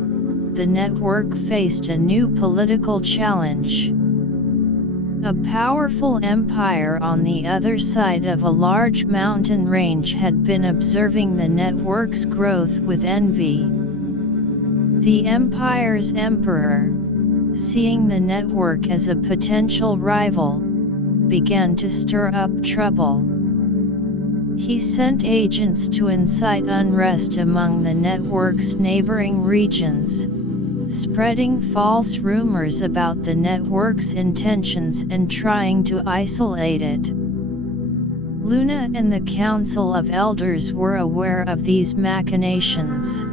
the network faced a new political challenge. A powerful empire on the other side of a large mountain range had been observing the network's growth with envy. The empire's emperor, seeing the network as a potential rival, began to stir up trouble. He sent agents to incite unrest among the network's neighboring regions, spreading false rumors about the network's intentions and trying to isolate it. Luna and the Council of Elders were aware of these machinations.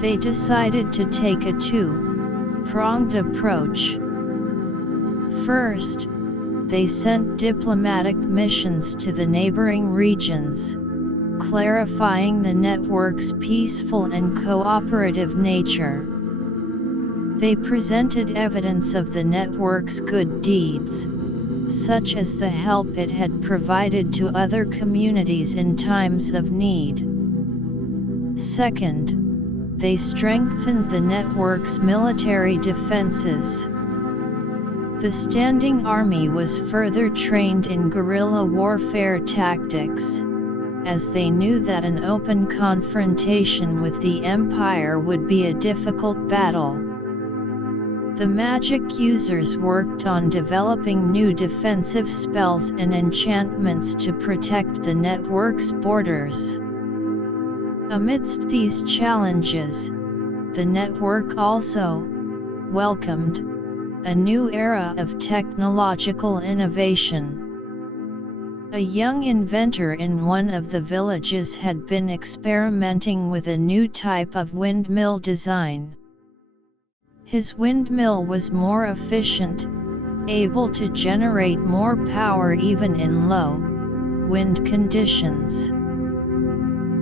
They decided to take a two-pronged approach. First, they sent diplomatic missions to the neighboring regions, clarifying the network's peaceful and cooperative nature. They presented evidence of the network's good deeds, such as the help it had provided to other communities in times of need. Second, they strengthened the network's military defenses. The standing army was further trained in guerrilla warfare tactics, as they knew that an open confrontation with the Empire would be a difficult battle. The magic users worked on developing new defensive spells and enchantments to protect the network's borders. Amidst these challenges, the network also welcomed a new era of technological innovation. A young inventor in one of the villages had been experimenting with a new type of windmill design. His windmill was more efficient, able to generate more power even in low wind conditions.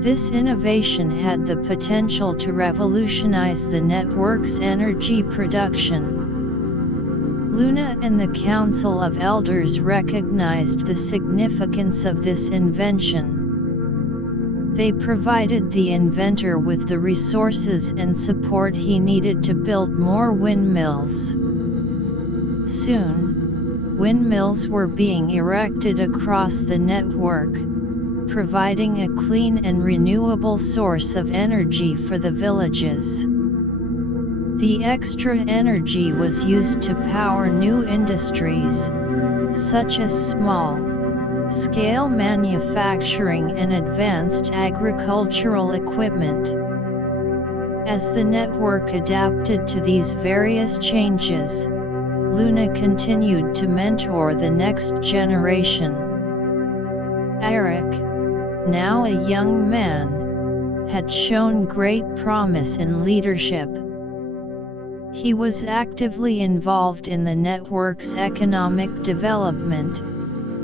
This innovation had the potential to revolutionize the network's energy production. Luna and the Council of Elders recognized the significance of this invention. They provided the inventor with the resources and support he needed to build more windmills. Soon, windmills were being erected across the network, providing a clean and renewable source of energy for the villages. The extra energy was used to power new industries, such as small-scale manufacturing and advanced agricultural equipment. As the network adapted to these various changes, Luna continued to mentor the next generation. Eric, now a young man, had shown great promise in leadership. He was actively involved in the network's economic development,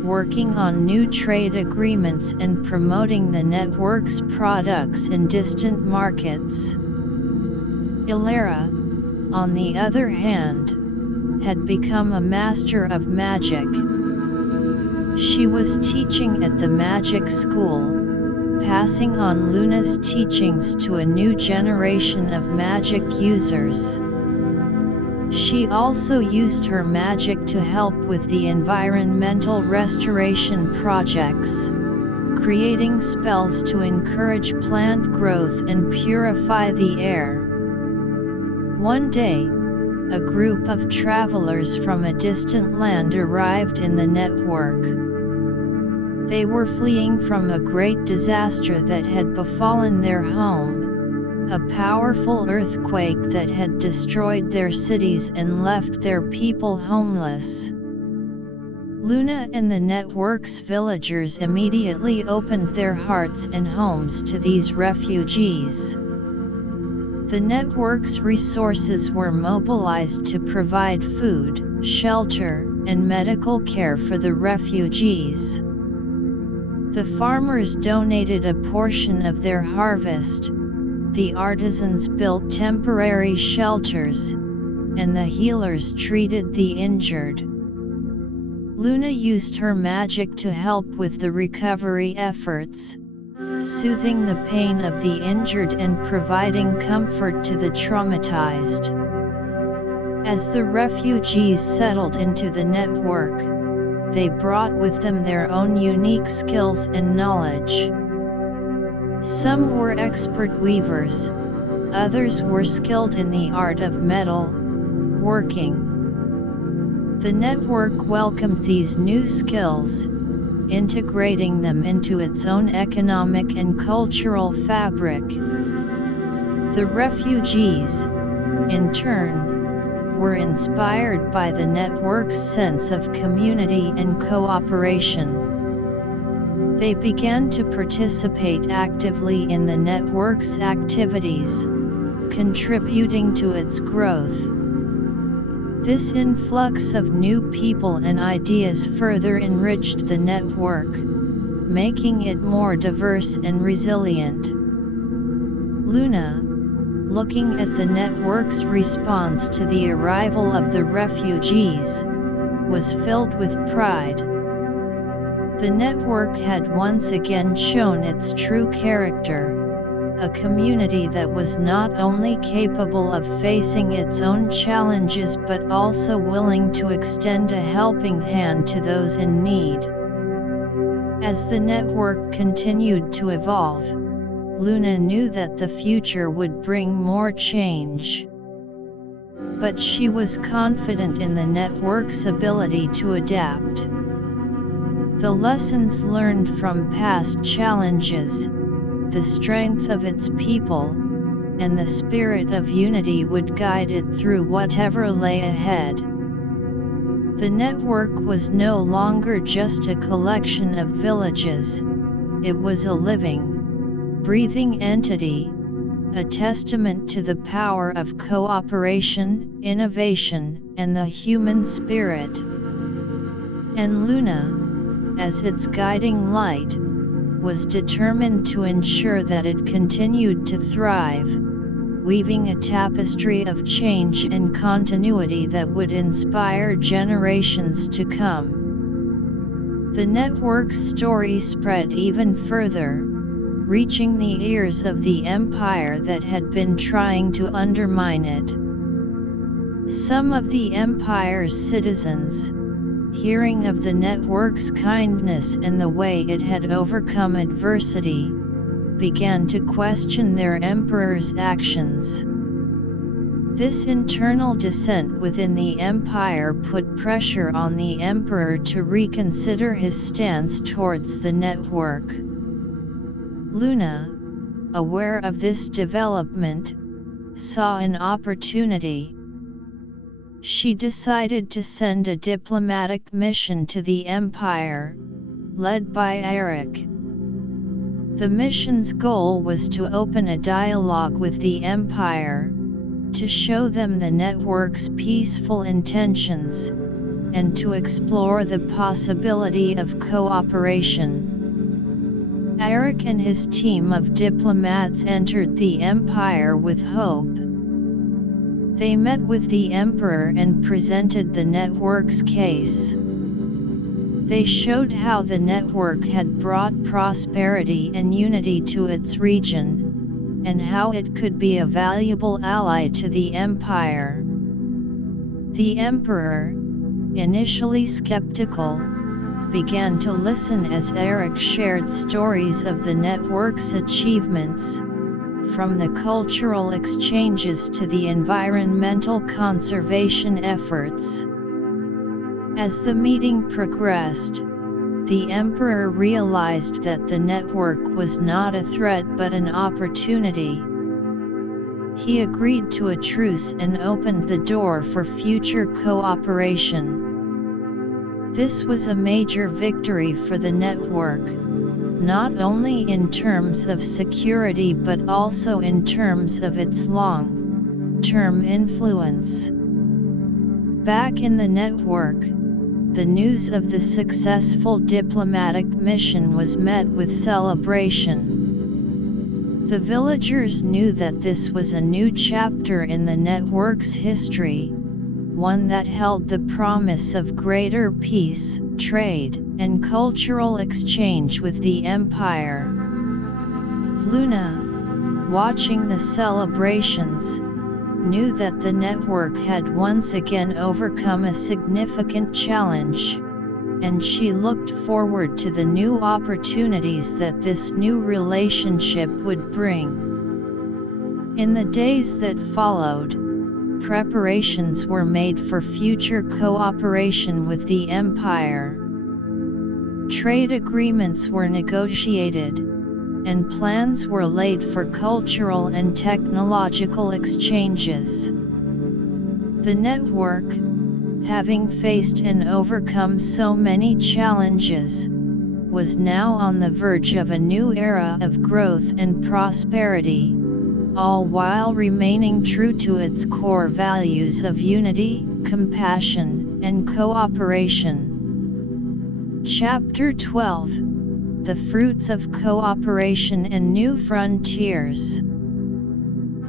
working on new trade agreements and promoting the network's products in distant markets. Ilera, on the other hand, had become a master of magic. She was teaching at the magic school, passing on Luna's teachings to a new generation of magic users. She also used her magic to help with the environmental restoration projects, creating spells to encourage plant growth and purify the air. One day, a group of travelers from a distant land arrived in the network. They were fleeing from a great disaster that had befallen their home, a powerful earthquake that had destroyed their cities and left their people homeless. Luna and the network's villagers immediately opened their hearts and homes to these refugees. The network's resources were mobilized to provide food, shelter, and medical care for the refugees. The farmers donated a portion of their harvest, the artisans built temporary shelters, and the healers treated the injured. Luna used her magic to help with the recovery efforts, soothing the pain of the injured and providing comfort to the traumatized. As the refugees settled into the network, they brought with them their own unique skills and knowledge. Some were expert weavers, others were skilled in the art of metal working. The network welcomed these new skills, integrating them into its own economic and cultural fabric. The refugees, in turn, were inspired by the network's sense of community and cooperation. They began to participate actively in the network's activities, contributing to its growth. This influx of new people and ideas further enriched the network, making it more diverse and resilient. Luna, looking at the network's response to the arrival of the refugees, was filled with pride. The network had once again shown its true character, a community that was not only capable of facing its own challenges but also willing to extend a helping hand to those in need. As the network continued to evolve, Luna knew that the future would bring more change. But she was confident in the network's ability to adapt. The lessons learned from past challenges, the strength of its people, and the spirit of unity would guide it through whatever lay ahead. The network was no longer just a collection of villages, it was a living, breathing entity, a testament to the power of cooperation, innovation, and the human spirit. And Luna, as its guiding light, was determined to ensure that it continued to thrive, weaving a tapestry of change and continuity that would inspire generations to come. The network's story spread even further, reaching the ears of the empire that had been trying to undermine it. Some of the empire's citizens, hearing of the network's kindness and the way it had overcome adversity, began to question their emperor's actions. This internal dissent within the empire put pressure on the emperor to reconsider his stance towards the network. Luna, aware of this development, saw an opportunity. She decided to send a diplomatic mission to the empire, led by Eric. The mission's goal was to open a dialogue with the empire, to show them the network's peaceful intentions, and to explore the possibility of cooperation. Eric and his team of diplomats entered the empire with hope. They met with the emperor and presented the network's case. They showed how the network had brought prosperity and unity to its region, and how it could be a valuable ally to the empire. The emperor, initially skeptical, began to listen as Eric shared stories of the network's achievements, from the cultural exchanges to the environmental conservation efforts. As the meeting progressed, the emperor realized that the network was not a threat but an opportunity. He agreed to a truce and opened the door for future cooperation. This was a major victory for the network, not only in terms of security but also in terms of its long-term influence. Back in the network, the news of the successful diplomatic mission was met with celebration. The villagers knew that this was a new chapter in the network's history, one that held the promise of greater peace, trade, and cultural exchange with the empire. Luna, watching the celebrations, knew that the network had once again overcome a significant challenge, and she looked forward to the new opportunities that this new relationship would bring. In the days that followed, preparations were made for future cooperation with the empire. Trade agreements were negotiated, and plans were laid for cultural and technological exchanges. The network, having faced and overcome so many challenges, was now on the verge of a new era of growth and prosperity, all while remaining true to its core values of unity, compassion, and cooperation. Chapter 12: The Fruits of Cooperation and New Frontiers.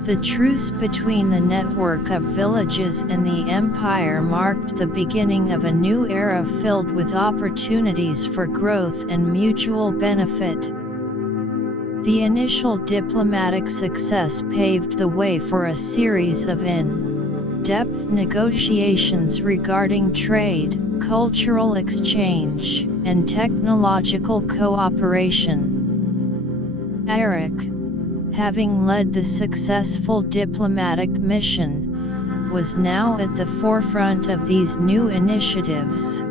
The truce between the network of villages and the empire marked the beginning of a new era filled with opportunities for growth and mutual benefit. The initial diplomatic success paved the way for a series of in-depth negotiations regarding trade, cultural exchange, and technological cooperation. Eric, having led the successful diplomatic mission, was now at the forefront of these new initiatives.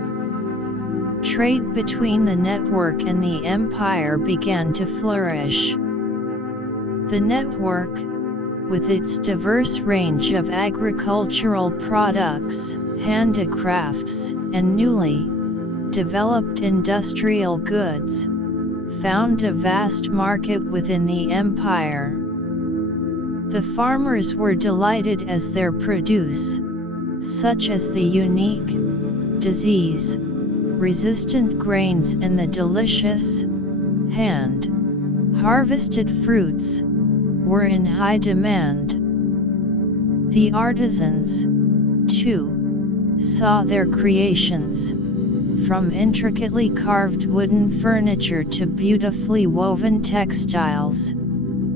Trade between the network and the empire began to flourish. The network, with its diverse range of agricultural products, handicrafts, and newly developed industrial goods, found a vast market within the empire. The farmers were delighted as their produce, such as the unique, disease-resistant grains and the delicious, hand-harvested fruits, were in high demand. The artisans, too, saw their creations, from intricately carved wooden furniture to beautifully woven textiles,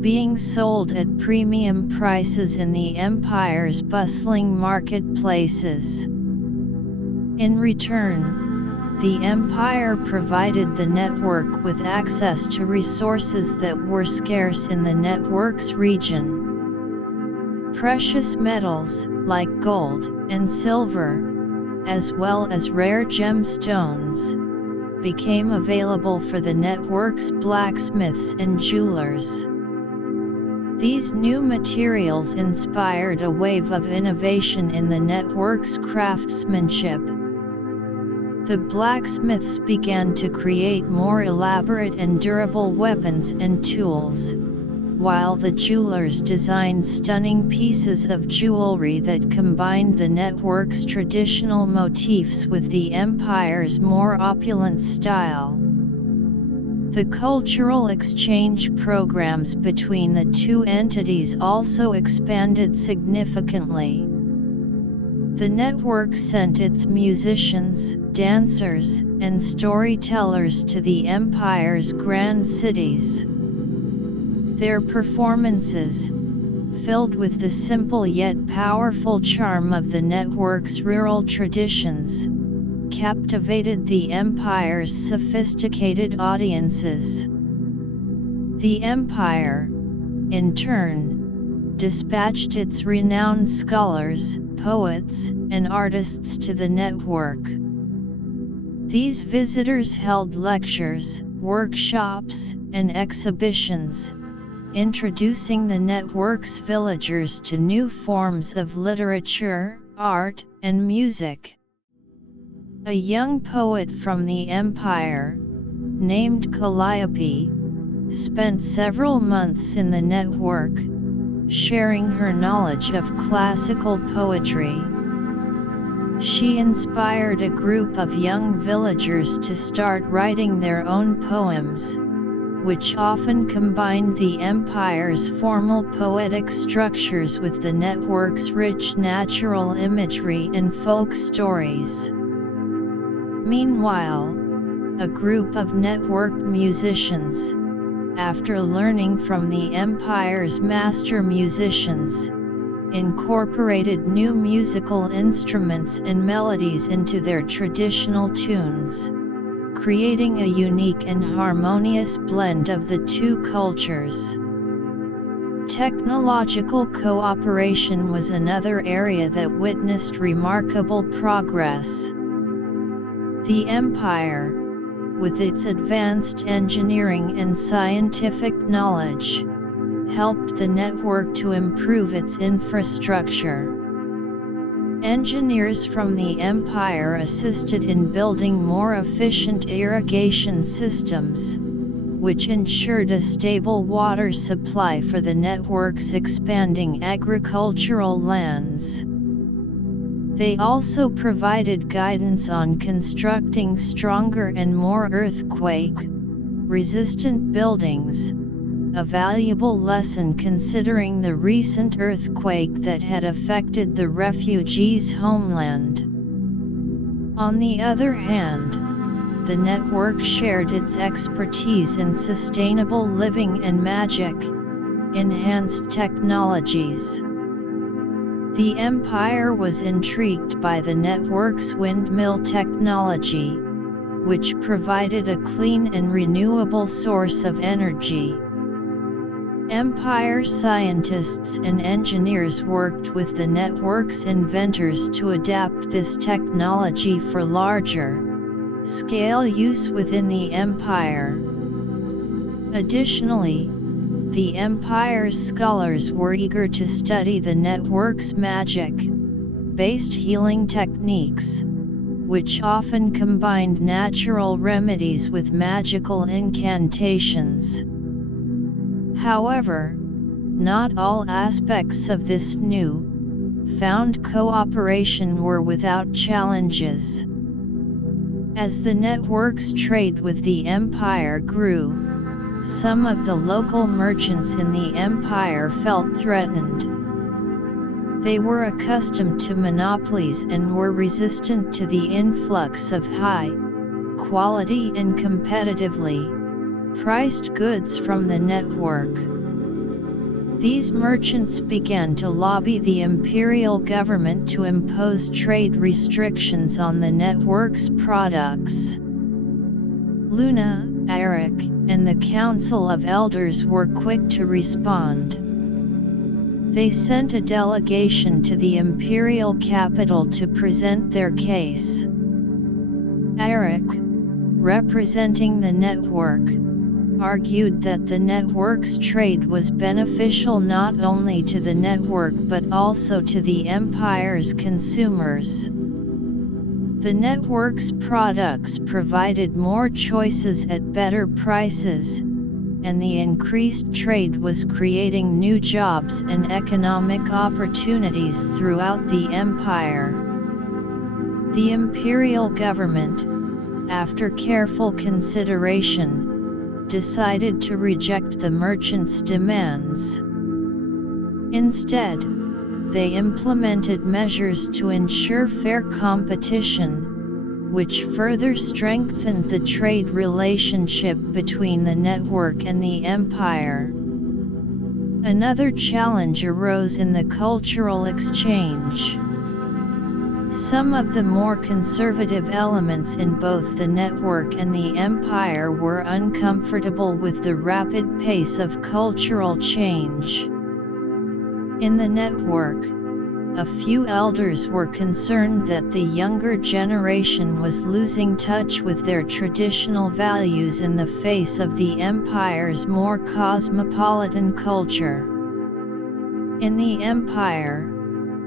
being sold at premium prices in the empire's bustling marketplaces. In return, the empire provided the network with access to resources that were scarce in the network's region. Precious metals, like gold and silver, as well as rare gemstones, became available for the network's blacksmiths and jewelers. These new materials inspired a wave of innovation in the network's craftsmanship. The blacksmiths began to create more elaborate and durable weapons and tools, while the jewelers designed stunning pieces of jewelry that combined the network's traditional motifs with the empire's more opulent style. The cultural exchange programs between the two entities also expanded significantly. The network sent its musicians, dancers, and storytellers to the empire's grand cities. Their performances, filled with the simple yet powerful charm of the network's rural traditions, captivated the empire's sophisticated audiences. The empire, in turn, dispatched its renowned scholars, poets, and artists to the network. These visitors held lectures, workshops, and exhibitions, introducing the network's villagers to new forms of literature, art, and music. A young poet from the empire, named Calliope, spent several months in the network, sharing her knowledge of classical poetry. She inspired a group of young villagers to start writing their own poems, which often combined the empire's formal poetic structures with the network's rich natural imagery and folk stories. Meanwhile, a group of network musicians, after learning from the empire's master musicians, incorporated new musical instruments and melodies into their traditional tunes, creating a unique and harmonious blend of the two cultures. Technological cooperation was another area that witnessed remarkable progress. The empire, with its advanced engineering and scientific knowledge, helped the network to improve its infrastructure. Engineers from the empire assisted in building more efficient irrigation systems, which ensured a stable water supply for the network's expanding agricultural lands. They also provided guidance on constructing stronger and more earthquake-resistant buildings, a valuable lesson considering the recent earthquake that had affected the refugees' homeland. On the other hand, the network shared its expertise in sustainable living and magic-enhanced technologies. The empire was intrigued by the network's windmill technology, which provided a clean and renewable source of energy. Empire scientists and engineers worked with the network's inventors to adapt this technology for larger-scale use within the empire. Additionally, the empire's scholars were eager to study the network's magic-based healing techniques, which often combined natural remedies with magical incantations. However, not all aspects of this new-found cooperation were without challenges. As the network's trade with the empire grew, some of the local merchants in the empire felt threatened. They were accustomed to monopolies and were resistant to the influx of high, quality and competitively priced goods from the network. These merchants began to lobby the imperial government to impose trade restrictions on the network's products. Luna, Eric, and the Council of Elders were quick to respond. They sent a delegation to the imperial capital to present their case. Eric, representing the network, argued that the network's trade was beneficial not only to the network but also to the empire's consumers. The network's products provided more choices at better prices, and the increased trade was creating new jobs and economic opportunities throughout the empire. The imperial government, after careful consideration, decided to reject the merchants' demands. Instead, they implemented measures to ensure fair competition, which further strengthened the trade relationship between the network and the empire. Another challenge arose in the cultural exchange. Some of the more conservative elements in both the network and the empire were uncomfortable with the rapid pace of cultural change. In the network, a few elders were concerned that the younger generation was losing touch with their traditional values in the face of the empire's more cosmopolitan culture. In the empire,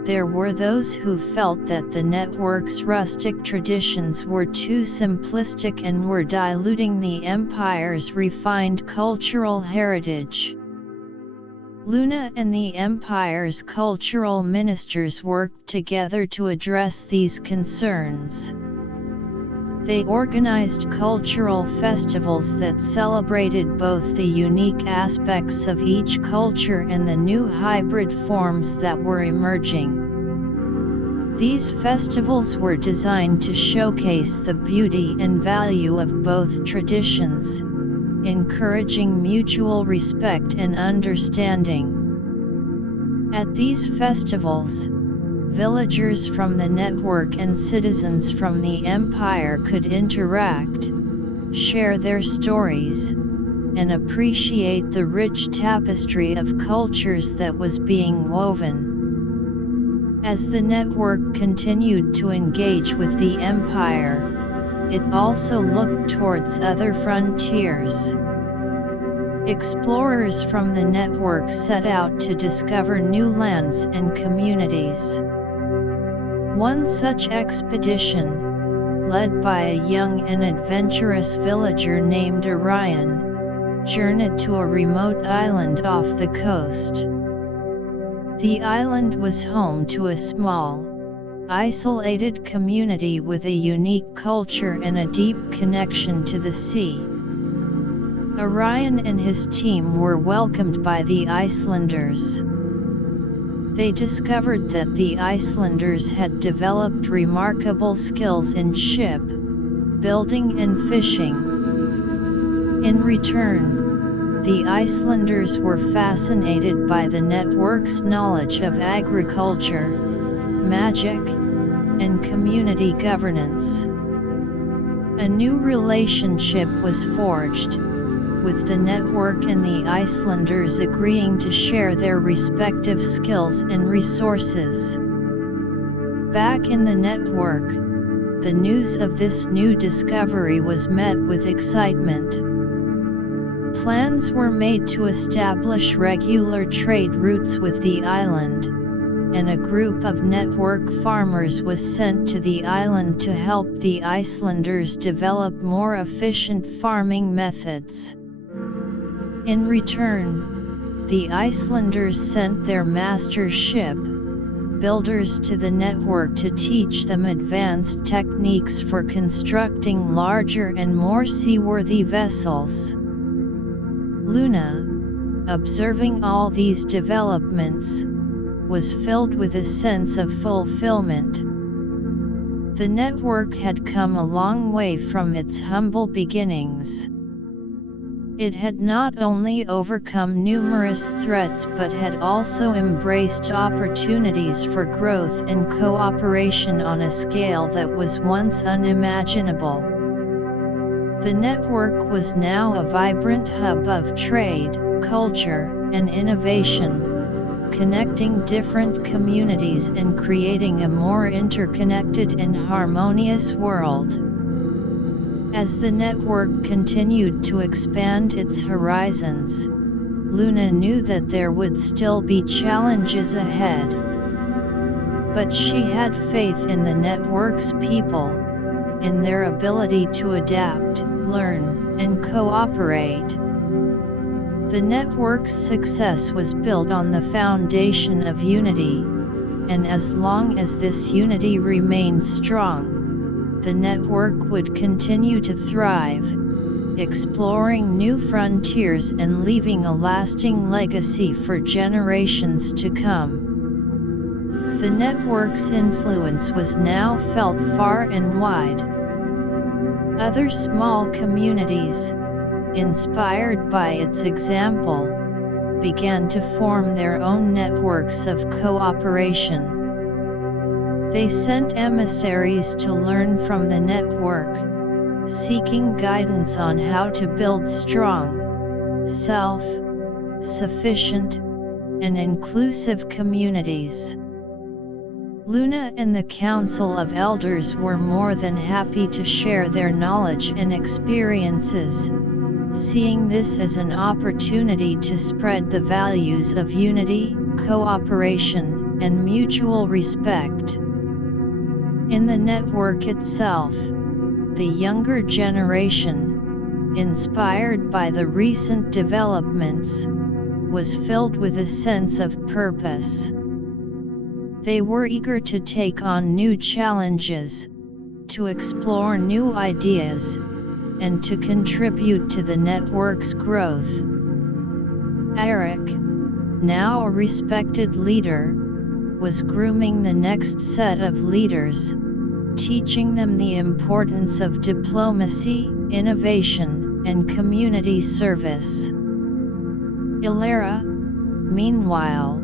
there were those who felt that the network's rustic traditions were too simplistic and were diluting the empire's refined cultural heritage. Luna and the empire's cultural ministers worked together to address these concerns. They organized cultural festivals that celebrated both the unique aspects of each culture and the new hybrid forms that were emerging. These festivals were designed to showcase the beauty and value of both traditions, encouraging mutual respect and understanding. At these festivals, villagers from the network and citizens from the empire could interact, share their stories, and appreciate the rich tapestry of cultures that was being woven. As the network continued to engage with the empire, it also looked towards other frontiers. Explorers from the network set out to discover new lands and communities. One such expedition, led by a young and adventurous villager named Orion, journeyed to a remote island off the coast. The island was home to a small, isolated community with a unique culture and a deep connection to the sea. Orion and his team were welcomed by the Icelanders. They discovered that the Icelanders had developed remarkable skills in ship building and fishing. In return, the Icelanders were fascinated by the network's knowledge of agriculture, magic, and community governance. A new relationship was forged, with the network and the Icelanders agreeing to share their respective skills and resources. Back in the network, the news of this new discovery was met with excitement. Plans were made to establish regular trade routes with the island, and a group of network farmers was sent to the island to help the Icelanders develop more efficient farming methods. In return, the Icelanders sent their master ship builders to the network to teach them advanced techniques for constructing larger and more seaworthy vessels. Luna, observing all these developments, was filled with a sense of fulfillment. The network had come a long way from its humble beginnings. It had not only overcome numerous threats but had also embraced opportunities for growth and cooperation on a scale that was once unimaginable. The network was now a vibrant hub of trade, culture, and innovation, connecting different communities and creating a more interconnected and harmonious world. As the network continued to expand its horizons, Luna knew that there would still be challenges ahead. But she had faith in the network's people, in their ability to adapt, learn, and cooperate. The network's success was built on the foundation of unity, and as long as this unity remained strong, the network would continue to thrive, exploring new frontiers and leaving a lasting legacy for generations to come. The network's influence was now felt far and wide. Other small communities, inspired by its example, began to form their own networks of cooperation. They sent emissaries to learn from the network, seeking guidance on how to build strong, self-sufficient, and inclusive communities. Luna and the Council of Elders were more than happy to share their knowledge and experiences, seeing this as an opportunity to spread the values of unity, cooperation, and mutual respect. In the network itself, the younger generation, inspired by the recent developments, was filled with a sense of purpose. They were eager to take on new challenges, to explore new ideas, and to contribute to the network's growth. Eric, now a respected leader, was grooming the next set of leaders, teaching them the importance of diplomacy, innovation, and community service. Ilera, meanwhile,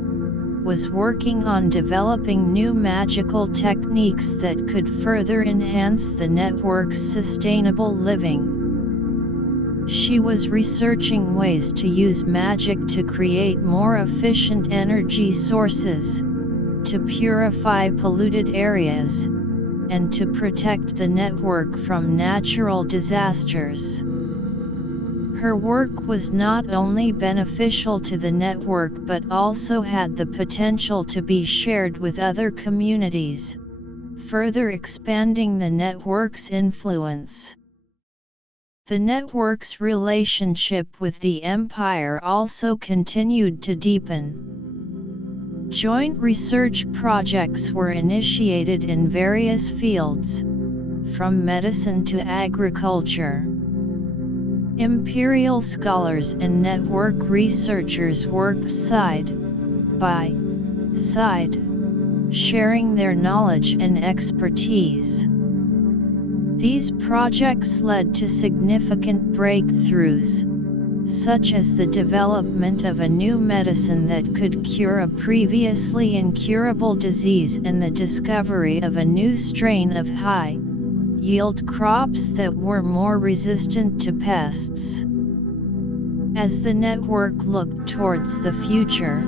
was working on developing new magical techniques that could further enhance the network's sustainable living. She was researching ways to use magic to create more efficient energy sources, to purify polluted areas, and to protect the network from natural disasters. Her work was not only beneficial to the network but also had the potential to be shared with other communities, further expanding the network's influence. The network's relationship with the Empire also continued to deepen. Joint research projects were initiated in various fields, from medicine to agriculture. Imperial scholars and network researchers worked side by side, sharing their knowledge and expertise. These projects led to significant breakthroughs, such as the development of a new medicine that could cure a previously incurable disease and the discovery of a new strain of high-yield crops that were more resistant to pests. As the network looked towards the future,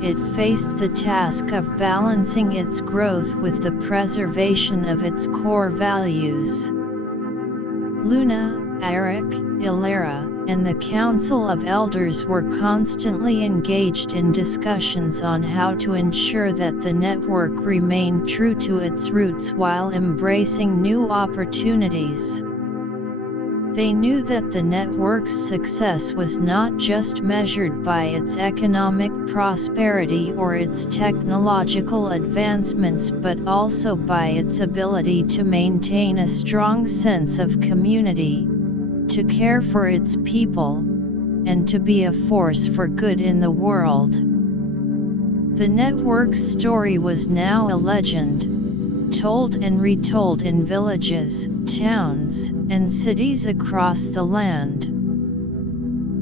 it faced the task of balancing its growth with the preservation of its core values. Luna, Eric, Ilera, and the Council of Elders were constantly engaged in discussions on how to ensure that the network remained true to its roots while embracing new opportunities. They knew that the network's success was not just measured by its economic prosperity or its technological advancements but also by its ability to maintain a strong sense of community, to care for its people, and to be a force for good in the world. The network's story was now a legend, told and retold in villages, towns, and cities across the land.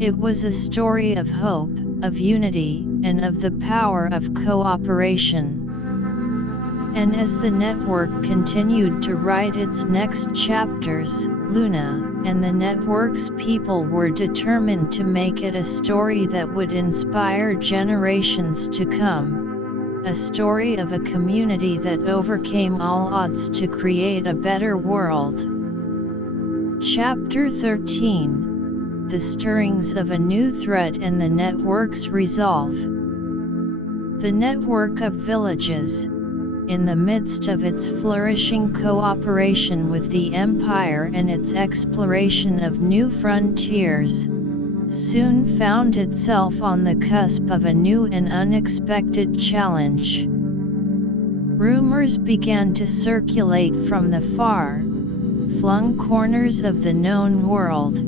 It was a story of hope, of unity, and of the power of cooperation. And as the network continued to write its next chapters, Luna and the network's people were determined to make it a story that would inspire generations to come. A story of a community that overcame all odds to create a better world. Chapter 13: The Stirrings of a New Thread and the Network's Resolve. The network of villages, in the midst of its flourishing cooperation with the Empire and its exploration of new frontiers, soon found itself on the cusp of a new and unexpected challenge. Rumors began to circulate from the far-flung corners of the known world,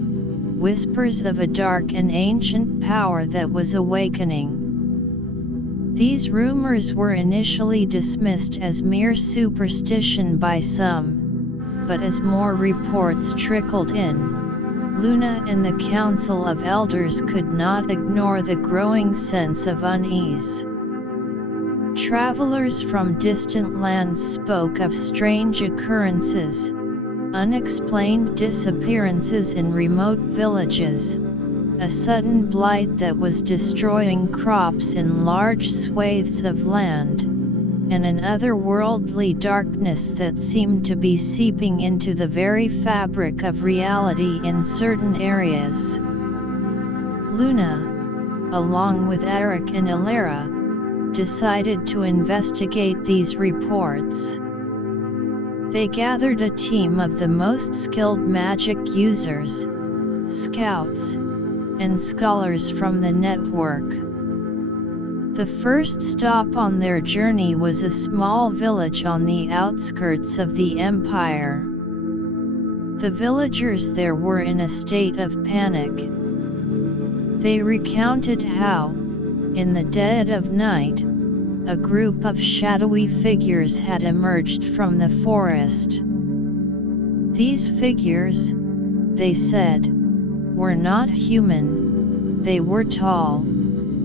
whispers of a dark and ancient power that was awakening. These rumors were initially dismissed as mere superstition by some, but as more reports trickled in, Luna and the Council of Elders could not ignore the growing sense of unease. Travelers from distant lands spoke of strange occurrences, unexplained disappearances in remote villages, a sudden blight that was destroying crops in large swathes of land, and an otherworldly darkness that seemed to be seeping into the very fabric of reality in certain areas. Luna, along with Eric and Ilera, decided to investigate these reports. They gathered a team of the most skilled magic users, scouts, and scholars from the network. The first stop on their journey was a small village on the outskirts of the Empire. The villagers there were in a state of panic. They recounted how, in the dead of night, a group of shadowy figures had emerged from the forest. These figures, they said, were not human. They were tall,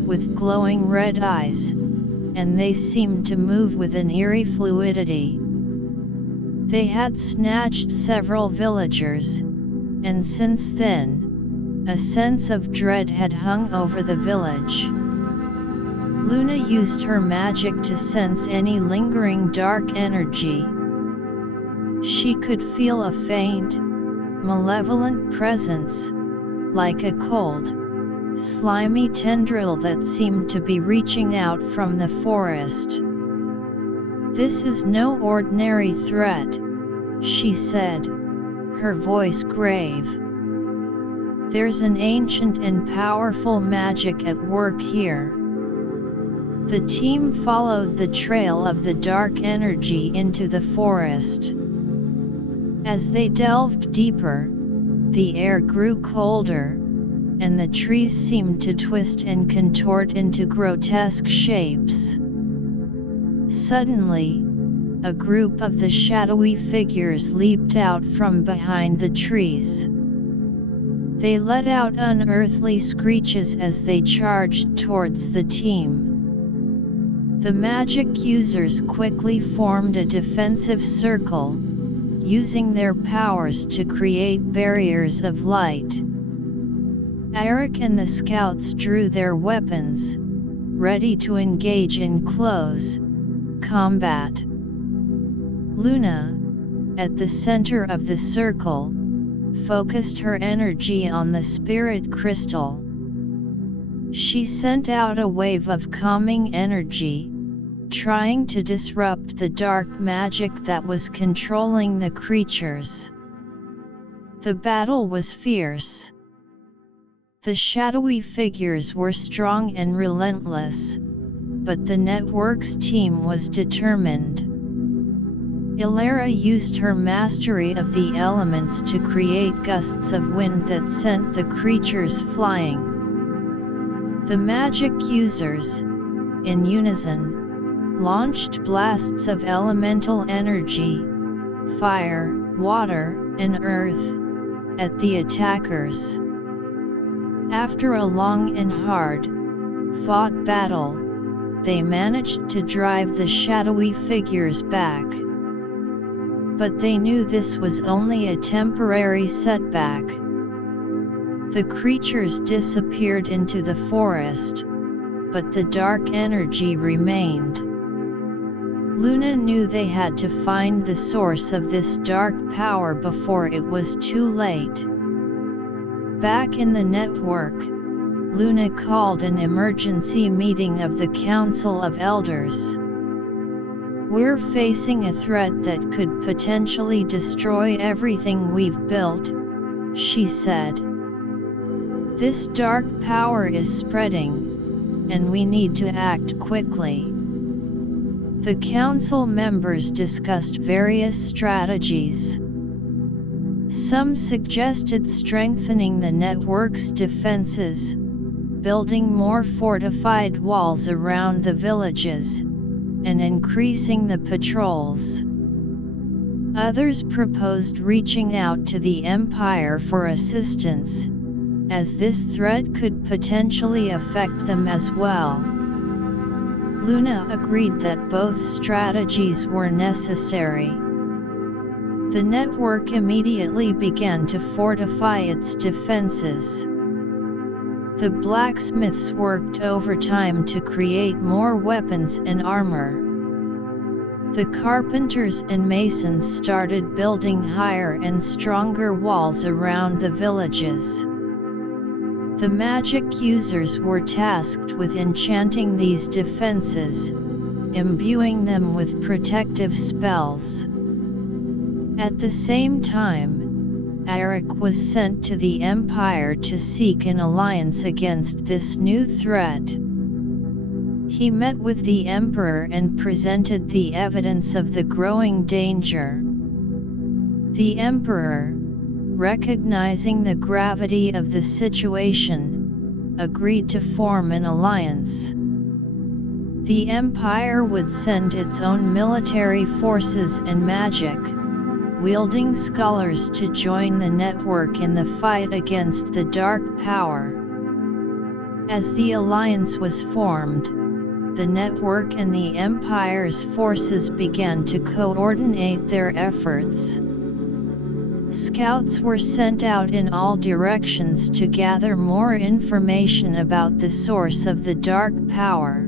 with glowing red eyes, and they seemed to move with an eerie fluidity. They had snatched several villagers, and since then, a sense of dread had hung over the village. Luna used her magic to sense any lingering dark energy. She could feel a faint, malevolent presence, like a cold, slimy tendril that seemed to be reaching out from the forest. "This is no ordinary threat," she said, her voice grave. "There's an ancient and powerful magic at work here." The team followed the trail of the dark energy into the forest. As they delved deeper, the air grew colder, and the trees seemed to twist and contort into grotesque shapes. Suddenly, a group of the shadowy figures leaped out from behind the trees. They let out unearthly screeches as they charged towards the team. The magic users quickly formed a defensive circle, using their powers to create barriers of light. Eric and the scouts drew their weapons, ready to engage in close combat. Luna, at the center of the circle, focused her energy on the spirit crystal. She sent out a wave of calming energy, trying to disrupt the dark magic that was controlling the creatures. The battle was fierce. The shadowy figures were strong and relentless, but the network's team was determined. Ilera used her mastery of the elements to create gusts of wind that sent the creatures flying. The magic users, in unison, launched blasts of elemental energy, fire, water, and earth, at the attackers. After a long and hard-fought battle, they managed to drive the shadowy figures back. But they knew this was only a temporary setback. The creatures disappeared into the forest, but the dark energy remained. Luna knew they had to find the source of this dark power before it was too late. Back in the network, Luna called an emergency meeting of the Council of Elders. "We're facing a threat that could potentially destroy everything we've built," she said. "This dark power is spreading, and we need to act quickly." The council members discussed various strategies. Some suggested strengthening the network's defenses, building more fortified walls around the villages, and increasing the patrols. Others proposed reaching out to the Empire for assistance, as this threat could potentially affect them as well. Luna agreed that both strategies were necessary. The network immediately began to fortify its defenses. The blacksmiths worked overtime to create more weapons and armor. The carpenters and masons started building higher and stronger walls around the villages. The magic users were tasked with enchanting these defenses, imbuing them with protective spells. At the same time, Eric was sent to the Empire to seek an alliance against this new threat. He met with the Emperor and presented the evidence of the growing danger. The Emperor, recognizing the gravity of the situation, agreed to form an alliance. The Empire would send its own military forces and magic-wielding scholars to join the network in the fight against the dark power. As the alliance was formed, the network and the Empire's forces began to coordinate their efforts. Scouts were sent out in all directions to gather more information about the source of the dark power.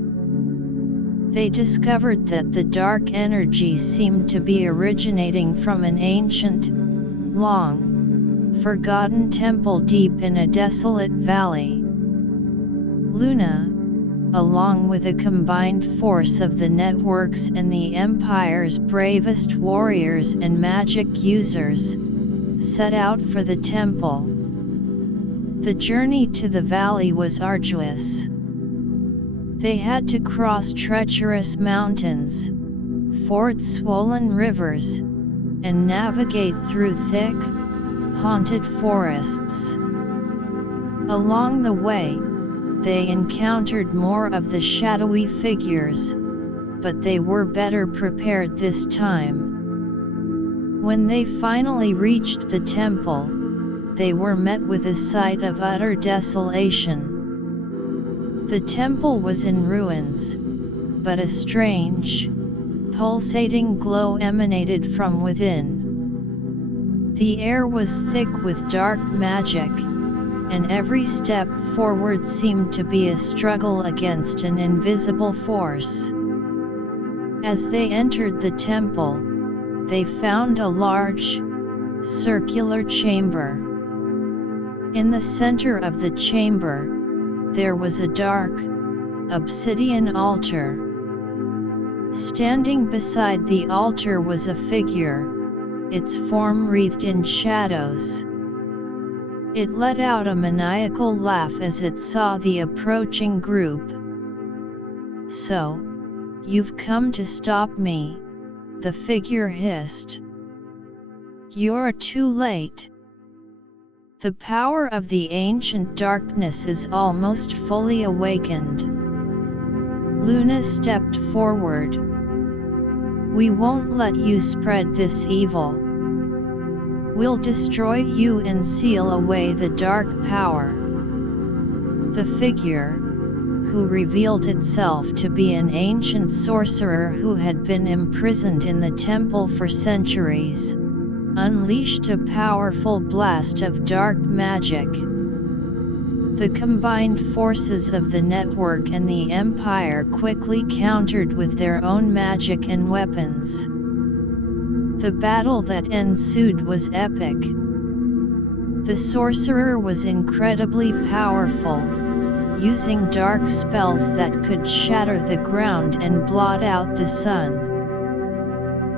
They discovered that the dark energy seemed to be originating from an ancient, long, forgotten temple deep in a desolate valley. Luna, along with a combined force of the networks and the Empire's bravest warriors and magic users, set out for the temple. The journey to the valley was arduous. They had to cross treacherous mountains, ford swollen rivers, and navigate through thick, haunted forests. Along the way, they encountered more of the shadowy figures, but they were better prepared this time. When they finally reached the temple, they were met with a sight of utter desolation. The temple was in ruins, but a strange, pulsating glow emanated from within. The air was thick with dark magic, and every step forward seemed to be a struggle against an invisible force. As they entered the temple, they found a large, circular chamber. In the center of the chamber, there was a dark, obsidian altar. Standing beside the altar was a figure, its form wreathed in shadows. It let out a maniacal laugh as it saw the approaching group. "So, you've come to stop me," the figure hissed. "You're too late. The power of the ancient darkness is almost fully awakened." Luna stepped forward. "We won't let you spread this evil. We'll destroy you and seal away the dark power." The figure, who revealed itself to be an ancient sorcerer who had been imprisoned in the temple for centuries, unleashed a powerful blast of dark magic. The combined forces of the network and the Empire quickly countered with their own magic and weapons. The battle that ensued was epic. The sorcerer was incredibly powerful, using dark spells that could shatter the ground and blot out the sun.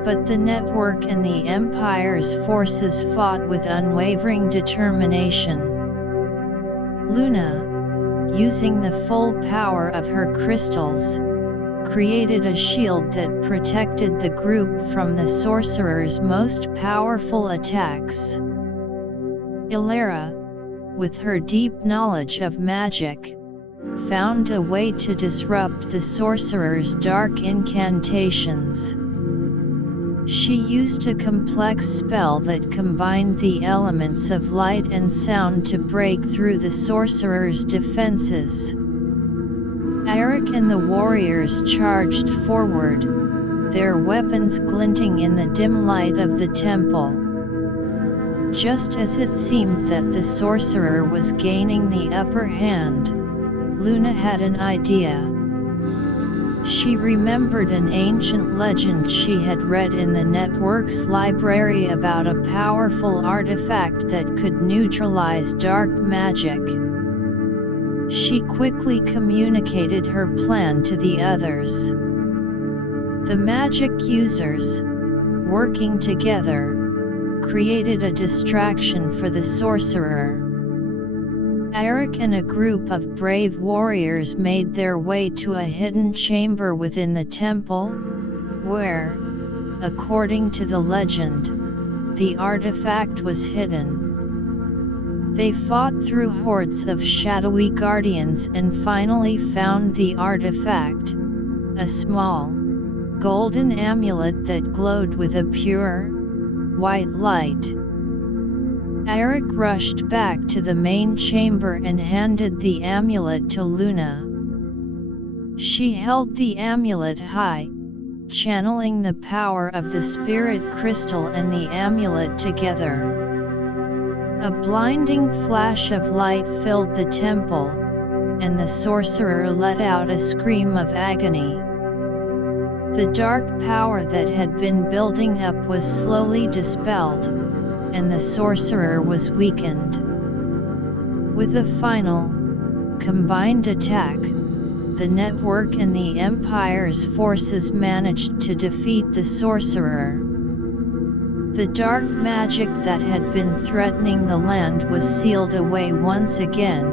But the network and the Empire's forces fought with unwavering determination. Luna, using the full power of her crystals, created a shield that protected the group from the sorcerer's most powerful attacks. Ilera, with her deep knowledge of magic, found a way to disrupt the sorcerer's dark incantations. She used a complex spell that combined the elements of light and sound to break through the sorcerer's defenses. Eric and the warriors charged forward, their weapons glinting in the dim light of the temple. Just as it seemed that the sorcerer was gaining the upper hand, Luna had an idea. She remembered an ancient legend she had read in the network's library about a powerful artifact that could neutralize dark magic. She quickly communicated her plan to the others. The magic users, working together, created a distraction for the sorcerer. Eric and a group of brave warriors made their way to a hidden chamber within the temple, where, according to the legend, the artifact was hidden. They fought through hordes of shadowy guardians and finally found the artifact, a small, golden amulet that glowed with a pure, white light. Eric rushed back to the main chamber and handed the amulet to Luna. She held the amulet high, channeling the power of the spirit crystal and the amulet together. A blinding flash of light filled the temple, and the sorcerer let out a scream of agony. The dark power that had been building up was slowly dispelled, and the sorcerer was weakened. With a final, combined attack, the network and the Empire's forces managed to defeat the sorcerer. The dark magic that had been threatening the land was sealed away once again,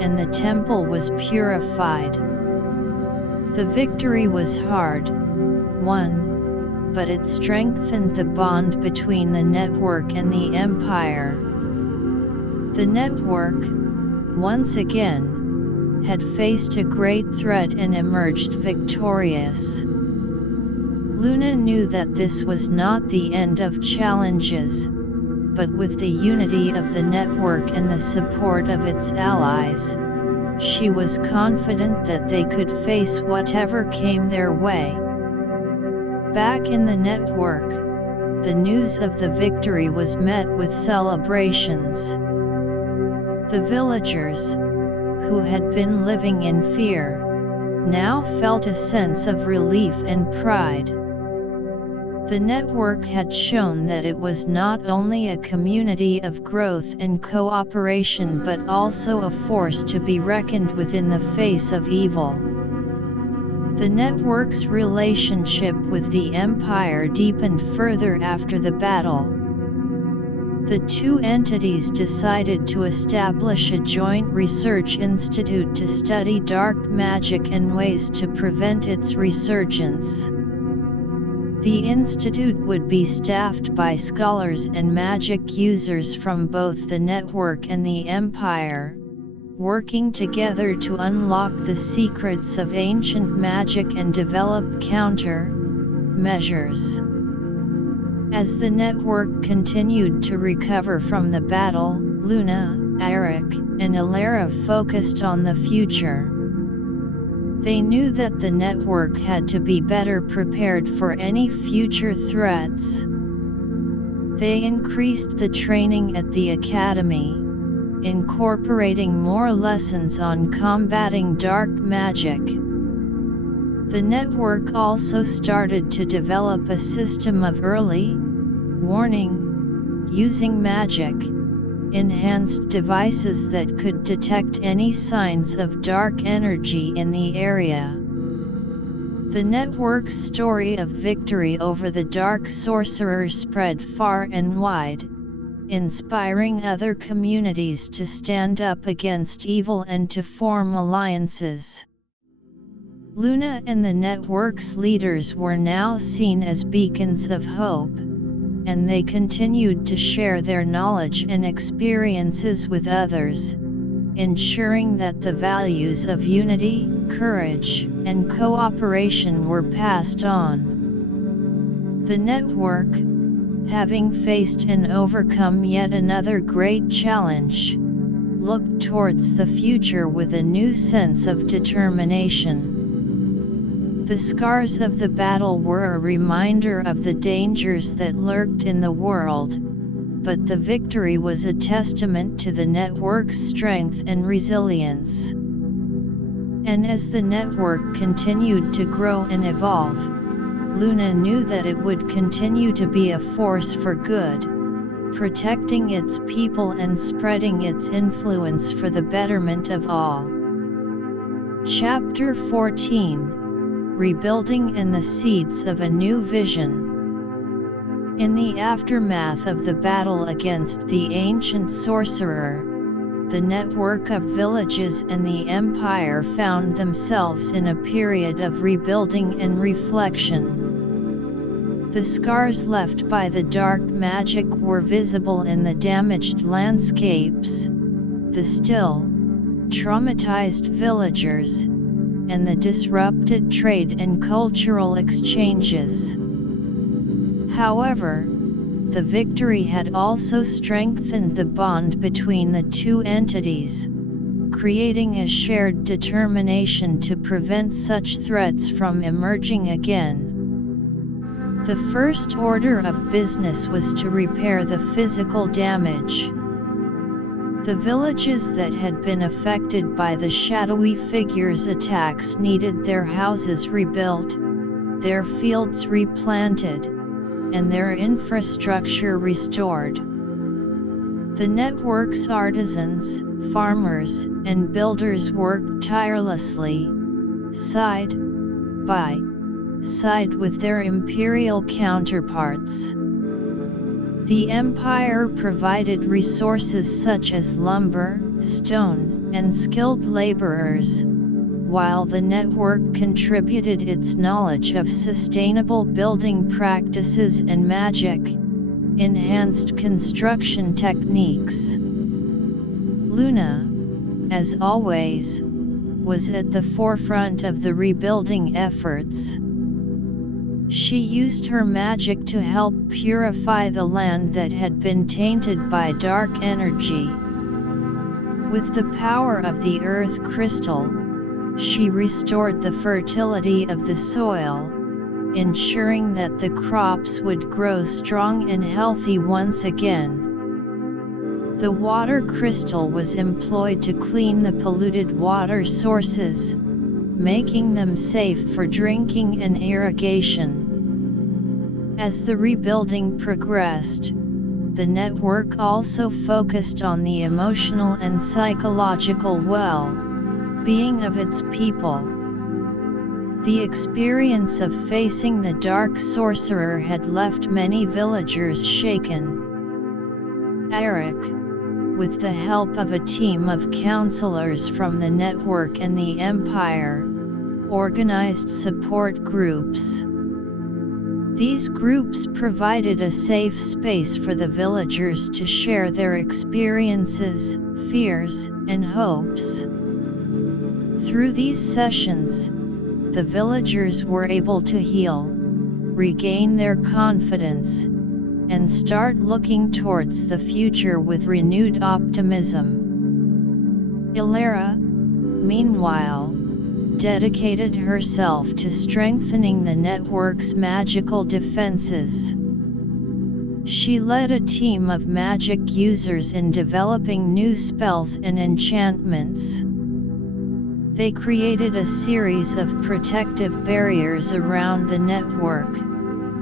and the temple was purified. The victory was hard-won, but it strengthened the bond between the network and the Empire. The network, once again, had faced a great threat and emerged victorious. Luna knew that this was not the end of challenges, but with the unity of the network and the support of its allies, she was confident that they could face whatever came their way. Back in the network, the news of the victory was met with celebrations. The villagers, who had been living in fear, now felt a sense of relief and pride. The network had shown that it was not only a community of growth and cooperation but also a force to be reckoned with in the face of evil. The network's relationship with the Empire deepened further after the battle. The two entities decided to establish a joint research institute to study dark magic and ways to prevent its resurgence. The institute would be staffed by scholars and magic users from both the network and the Empire, working together to unlock the secrets of ancient magic and develop counter-measures. As the network continued to recover from the battle, Luna, Eric, and Alara focused on the future. They knew that the network had to be better prepared for any future threats. They increased the training at the academy, incorporating more lessons on combating dark magic. The network also started to develop a system of early warning, using magic enhanced devices that could detect any signs of dark energy in the area. The network's story of victory over the dark sorcerer spread far and wide, inspiring other communities to stand up against evil and to form alliances. Luna and the network's leaders were now seen as beacons of hope, and they continued to share their knowledge and experiences with others, ensuring that the values of unity, courage, and cooperation were passed on. The network, having faced and overcome yet another great challenge, looked towards the future with a new sense of determination. The scars of the battle were a reminder of the dangers that lurked in the world, but the victory was a testament to the network's strength and resilience. And as the network continued to grow and evolve, Luna knew that it would continue to be a force for good, protecting its people and spreading its influence for the betterment of all. Chapter 14: Rebuilding and the Seeds of a New Vision. In the aftermath of the battle against the ancient sorcerer, the network of villages and the empire found themselves in a period of rebuilding and reflection. The scars left by the dark magic were visible in the damaged landscapes, the still, traumatized villagers, and the disrupted trade and cultural exchanges. However, the victory had also strengthened the bond between the two entities, creating a shared determination to prevent such threats from emerging again. The first order of business was to repair the physical damage. The villages that had been affected by the shadowy figures' attacks needed their houses rebuilt, their fields replanted, and their infrastructure restored. The network's artisans, farmers, and builders worked tirelessly, side by side with their imperial counterparts. The empire provided resources such as lumber, stone, and skilled laborers, while the network contributed its knowledge of sustainable building practices and magic-enhanced construction techniques. Luna, as always, was at the forefront of the rebuilding efforts. She used her magic to help purify the land that had been tainted by dark energy. With the power of the earth crystal, she restored the fertility of the soil, ensuring that the crops would grow strong and healthy once again. The water crystal was employed to clean the polluted water sources, making them safe for drinking and irrigation. As the rebuilding progressed, the network also focused on the emotional and psychological well-being of its people. The experience of facing the dark sorcerer had left many villagers shaken. Eric, with the help of a team of counselors from the network and the empire, organized support groups. These groups provided a safe space for the villagers to share their experiences, fears, and hopes. Through these sessions, the villagers were able to heal, regain their confidence, and start looking towards the future with renewed optimism. Ilera, meanwhile, dedicated herself to strengthening the network's magical defenses. She led a team of magic users in developing new spells and enchantments. They created a series of protective barriers around the network,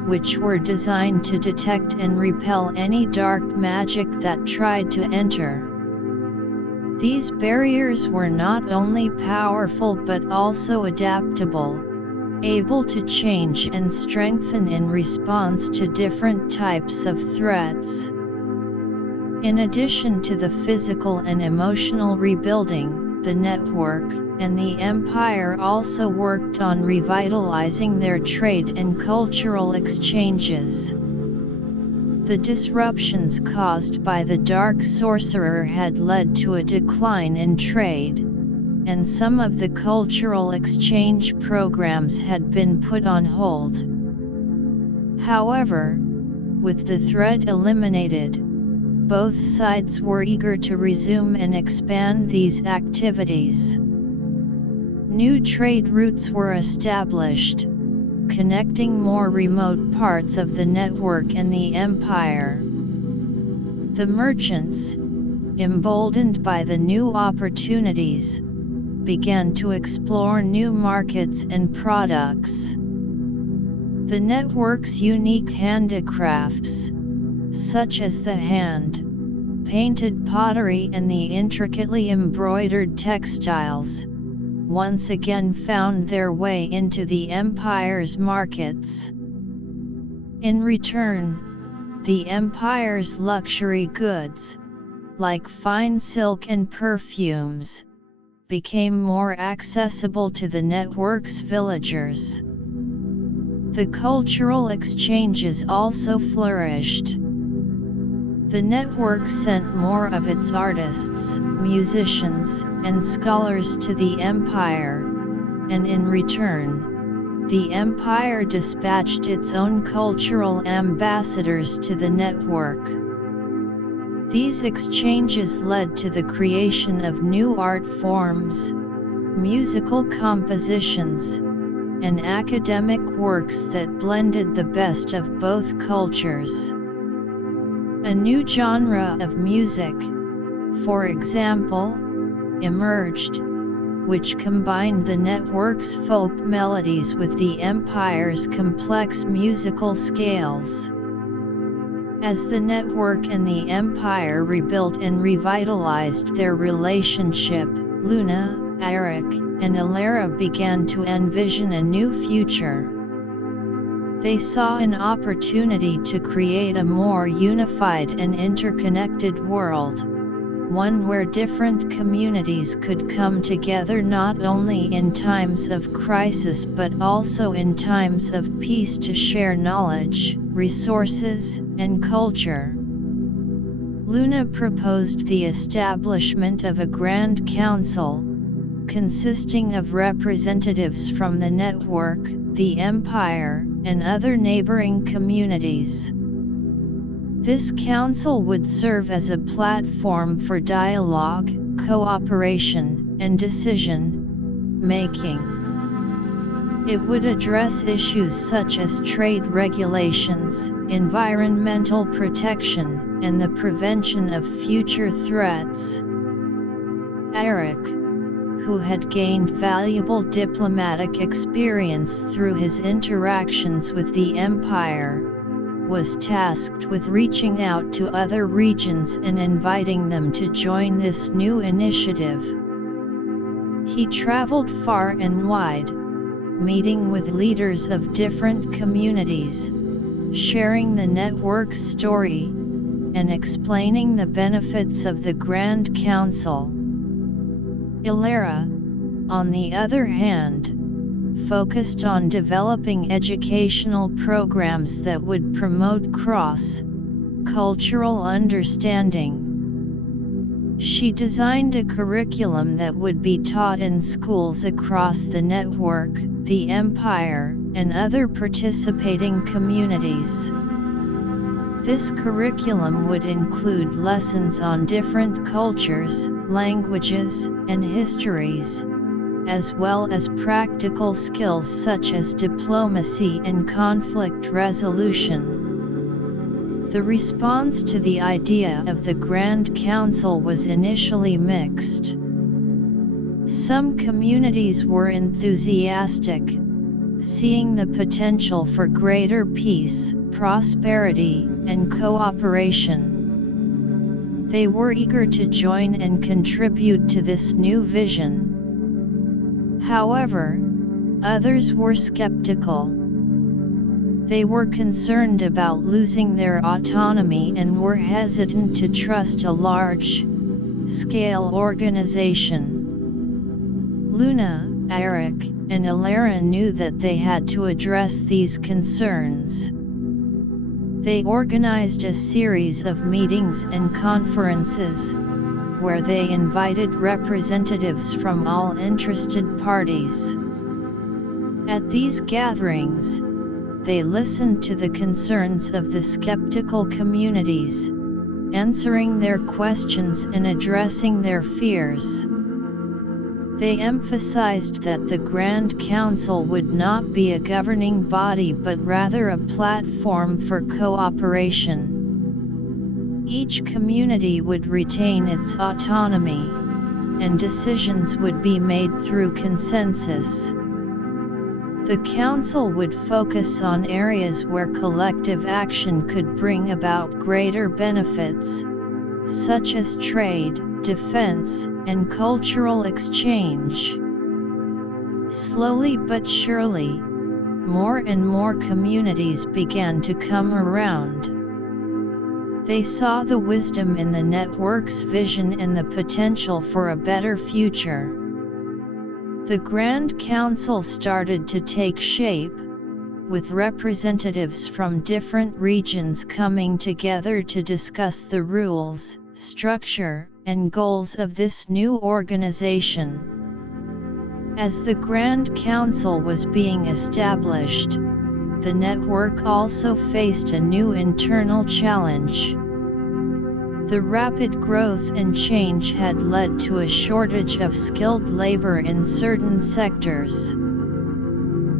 which were designed to detect and repel any dark magic that tried to enter. These barriers were not only powerful but also adaptable, able to change and strengthen in response to different types of threats. In addition to the physical and emotional rebuilding, the network and the Empire also worked on revitalizing their trade and cultural exchanges. The disruptions caused by the Dark Sorcerer had led to a decline in trade, and some of the cultural exchange programs had been put on hold. However, with the threat eliminated, both sides were eager to resume and expand these activities. New trade routes were established, connecting more remote parts of the network and the Empire. The merchants, emboldened by the new opportunities, began to explore new markets and products. The network's unique handicrafts, such as the hand-painted pottery and the intricately embroidered textiles, once again found their way into the Empire's markets. In return, the Empire's luxury goods, like fine silk and perfumes, became more accessible to the network's villagers. The cultural exchanges also flourished. The network sent more of its artists, musicians, and scholars to the Empire, and in return, the Empire dispatched its own cultural ambassadors to the network. These exchanges led to the creation of new art forms, musical compositions, and academic works that blended the best of both cultures. A new genre of music, for example, emerged, which combined the network's folk melodies with the Empire's complex musical scales. As the network and the Empire rebuilt and revitalized their relationship, Luna, Eric, and Ilera began to envision a new future. They saw an opportunity to create a more unified and interconnected world, one where different communities could come together not only in times of crisis but also in times of peace to share knowledge, resources, and culture. Luna proposed the establishment of a Grand Council, consisting of representatives from the network, the Empire, and other neighboring communities. This council would serve as a platform for dialogue, cooperation, and decision-making. It would address issues such as trade regulations, environmental protection, and the prevention of future threats. Eric, who had gained valuable diplomatic experience through his interactions with the Empire, was tasked with reaching out to other regions and inviting them to join this new initiative. He traveled far and wide, meeting with leaders of different communities, sharing the network's story, and explaining the benefits of the Grand Council. Ilera, on the other hand, focused on developing educational programs that would promote cross-cultural understanding. She designed a curriculum that would be taught in schools across the network, the empire, and other participating communities. This curriculum would include lessons on different cultures, languages, and histories, as well as practical skills such as diplomacy and conflict resolution. The response to the idea of the Grand Council was initially mixed. Some communities were enthusiastic, seeing the potential for greater peace, prosperity, and cooperation. They were eager to join and contribute to this new vision. However, others were skeptical. They were concerned about losing their autonomy and were hesitant to trust a large-scale organization. Luna, Eric, and Alara knew that they had to address these concerns. They organized a series of meetings and conferences, where they invited representatives from all interested parties. At these gatherings, they listened to the concerns of the skeptical communities, answering their questions and addressing their fears. They emphasized that the Grand Council would not be a governing body but rather a platform for cooperation. Each community would retain its autonomy, and decisions would be made through consensus. The Council would focus on areas where collective action could bring about greater benefits, such as trade, defense, and cultural exchange. Slowly but surely, more and more communities began to come around. They saw the wisdom in the network's vision and the potential for a better future. The Grand Council started to take shape, with representatives from different regions coming together to discuss the rules, structure, and goals of this new organization. As the Grand Council was being established, the network also faced a new internal challenge. The rapid growth and change had led to a shortage of skilled labor in certain sectors.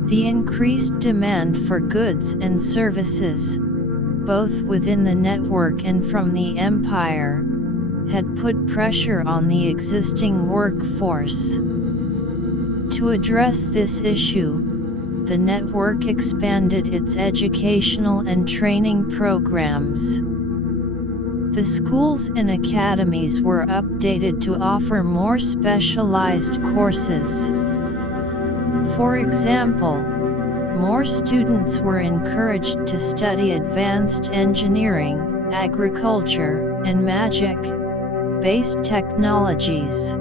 The increased demand for goods and services, both within the network and from the empire, had put pressure on the existing workforce. To address this issue, the network expanded its educational and training programs. The schools and academies were updated to offer more specialized courses. For example, more students were encouraged to study advanced engineering, agriculture, and magic-based technologies.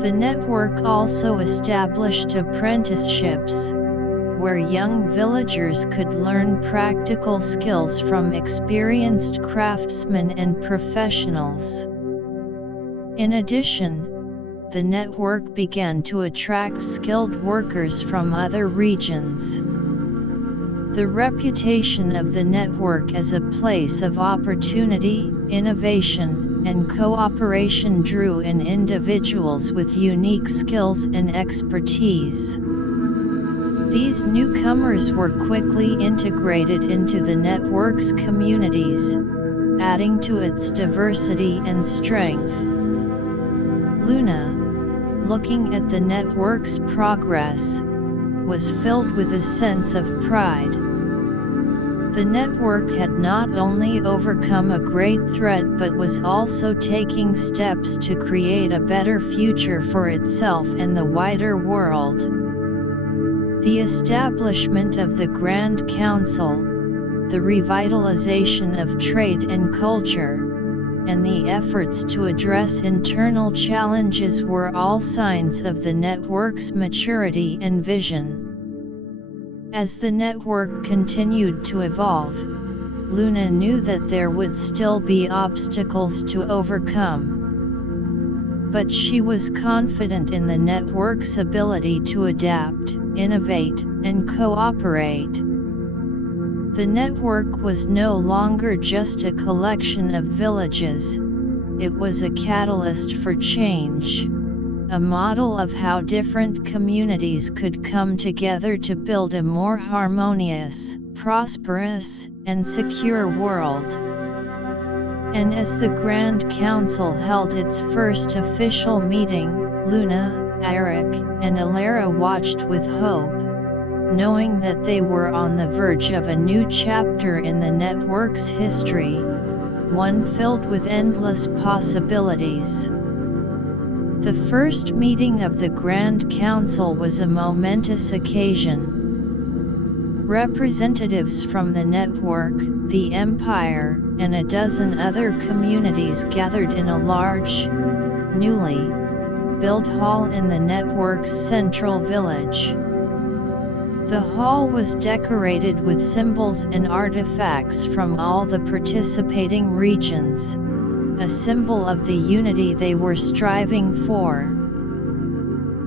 The network also established apprenticeships, where young villagers could learn practical skills from experienced craftsmen and professionals. In addition, the network began to attract skilled workers from other regions. The reputation of the network as a place of opportunity, innovation, and cooperation drew in individuals with unique skills and expertise. These newcomers were quickly integrated into the network's communities, adding to its diversity and strength. Luna, looking at the network's progress, was filled with a sense of pride. The network had not only overcome a great threat but was also taking steps to create a better future for itself and the wider world. The establishment of the Grand Council, the revitalization of trade and culture, and the efforts to address internal challenges were all signs of the network's maturity and vision. As the network continued to evolve, Luna knew that there would still be obstacles to overcome. But she was confident in the network's ability to adapt, innovate, and cooperate. The network was no longer just a collection of villages, it was a catalyst for change, a model of how different communities could come together to build a more harmonious, prosperous, and secure world. And as the Grand Council held its first official meeting, Luna, Eric, and Alara watched with hope, knowing that they were on the verge of a new chapter in the network's history, one filled with endless possibilities. The first meeting of the Grand Council was a momentous occasion. Representatives from the network, the Empire, and a dozen other communities gathered in a large, newly built hall in the network's central village. The hall was decorated with symbols and artifacts from all the participating regions, a symbol of the unity they were striving for.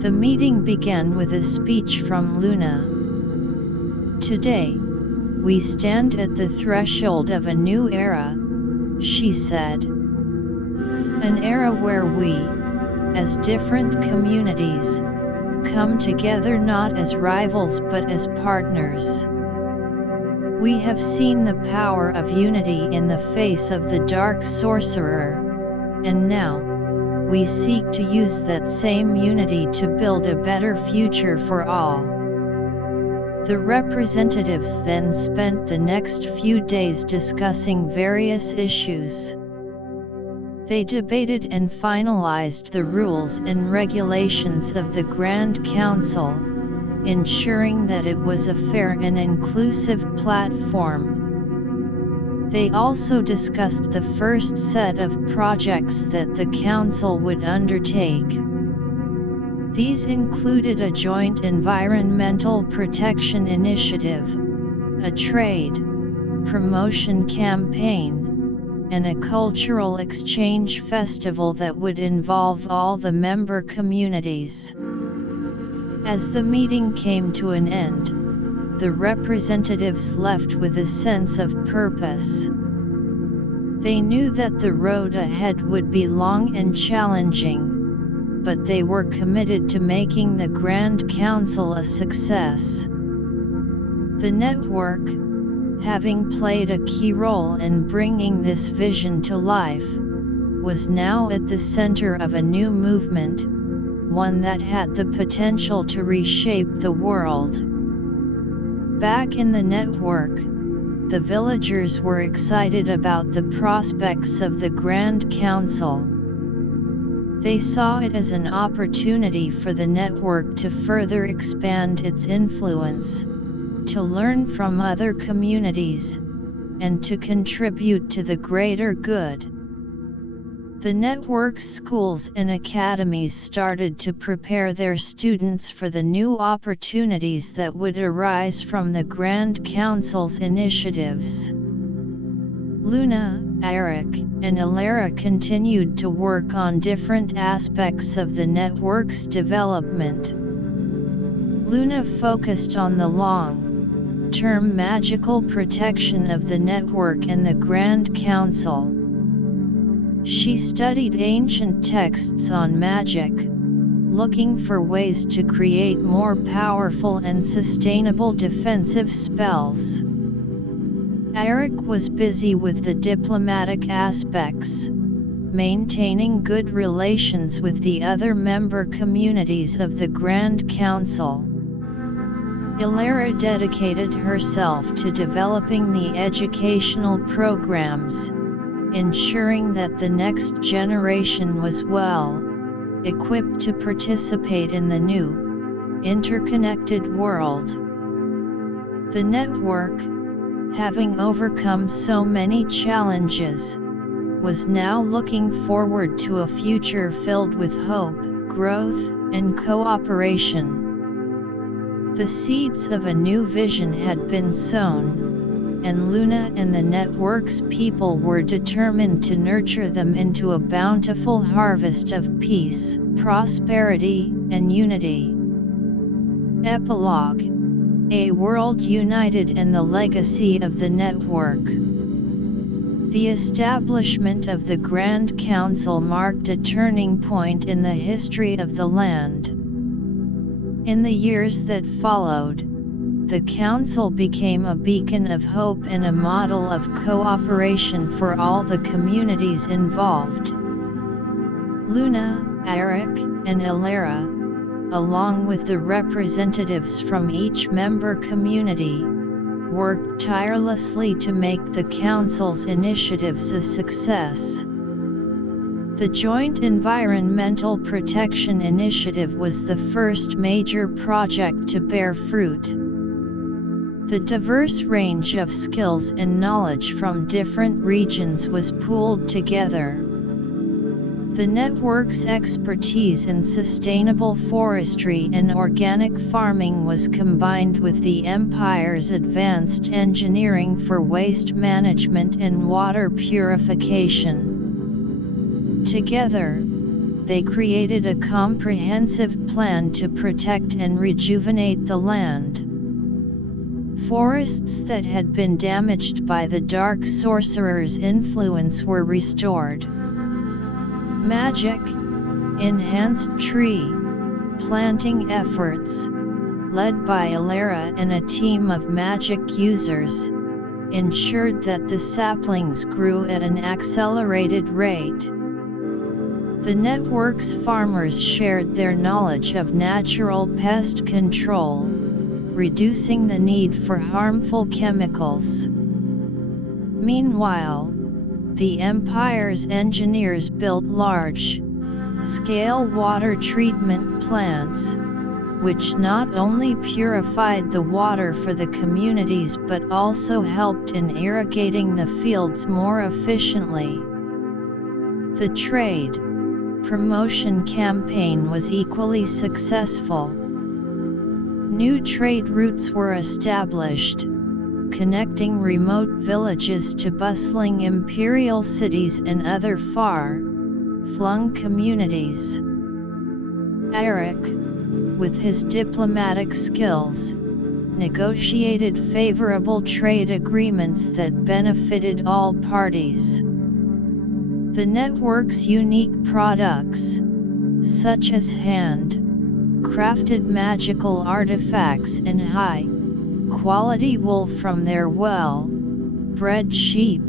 The meeting began with a speech from Luna. "Today, we stand at the threshold of a new era," she said. "An era where we, as different communities, come together not as rivals but as partners. We have seen the power of unity in the face of the dark sorcerer, and now, we seek to use that same unity to build a better future for all." The representatives then spent the next few days discussing various issues. They debated and finalized the rules and regulations of the Grand Council, ensuring that it was a fair and inclusive platform. They also discussed the first set of projects that the Council would undertake. These included a joint environmental protection initiative, a trade promotion campaign, and a cultural exchange festival that would involve all the member communities. As the meeting came to an end, the representatives left with a sense of purpose. They knew that the road ahead would be long and challenging, but they were committed to making the Grand Council a success. The network, having played a key role in bringing this vision to life, was now at the center of a new movement, one that had the potential to reshape the world. Back in the network, the villagers were excited about the prospects of the Grand Council. They saw it as an opportunity for the network to further expand its influence, to learn from other communities, and to contribute to the greater good. The network's schools and academies started to prepare their students for the new opportunities that would arise from the Grand Council's initiatives. Luna, Eric, and Alara continued to work on different aspects of the network's development. Luna focused on the long-term magical protection of the network and the Grand Council. She studied ancient texts on magic, looking for ways to create more powerful and sustainable defensive spells. Eric was busy with the diplomatic aspects, maintaining good relations with the other member communities of the Grand Council. Alara dedicated herself to developing the educational programs, ensuring that the next generation was well equipped to participate in the new, interconnected world. The network, having overcome so many challenges, was now looking forward to a future filled with hope, growth, and cooperation. The seeds of a new vision had been sown, and Luna and the network's people were determined to nurture them into a bountiful harvest of peace, prosperity, and unity. Epilogue: A world united and the legacy of the network. The establishment of the Grand Council marked a turning point in the history of the land. In the years that followed, the Council became a beacon of hope and a model of cooperation for all the communities involved. Luna, Eric, and Ilera, along with the representatives from each member community, worked tirelessly to make the Council's initiatives a success. The Joint Environmental Protection Initiative was the first major project to bear fruit. The diverse range of skills and knowledge from different regions was pooled together. The network's expertise in sustainable forestry and organic farming was combined with the Empire's advanced engineering for waste management and water purification. Together, they created a comprehensive plan to protect and rejuvenate the land. Forests that had been damaged by the Dark Sorcerer's influence were restored. Magic, enhanced tree planting efforts, led by Ilera and a team of magic users, ensured that the saplings grew at an accelerated rate. The network's farmers shared their knowledge of natural pest control, reducing the need for harmful chemicals. Meanwhile, the Empire's engineers built large-scale water treatment plants, which not only purified the water for the communities but also helped in irrigating the fields more efficiently. The trade promotion campaign was equally successful. New trade routes were established, connecting remote villages to bustling imperial cities and other far-flung communities. Eric, with his diplomatic skills, negotiated favorable trade agreements that benefited all parties. The network's unique products, such as hand-crafted magical artifacts and high-quality wool from their well-bred sheep,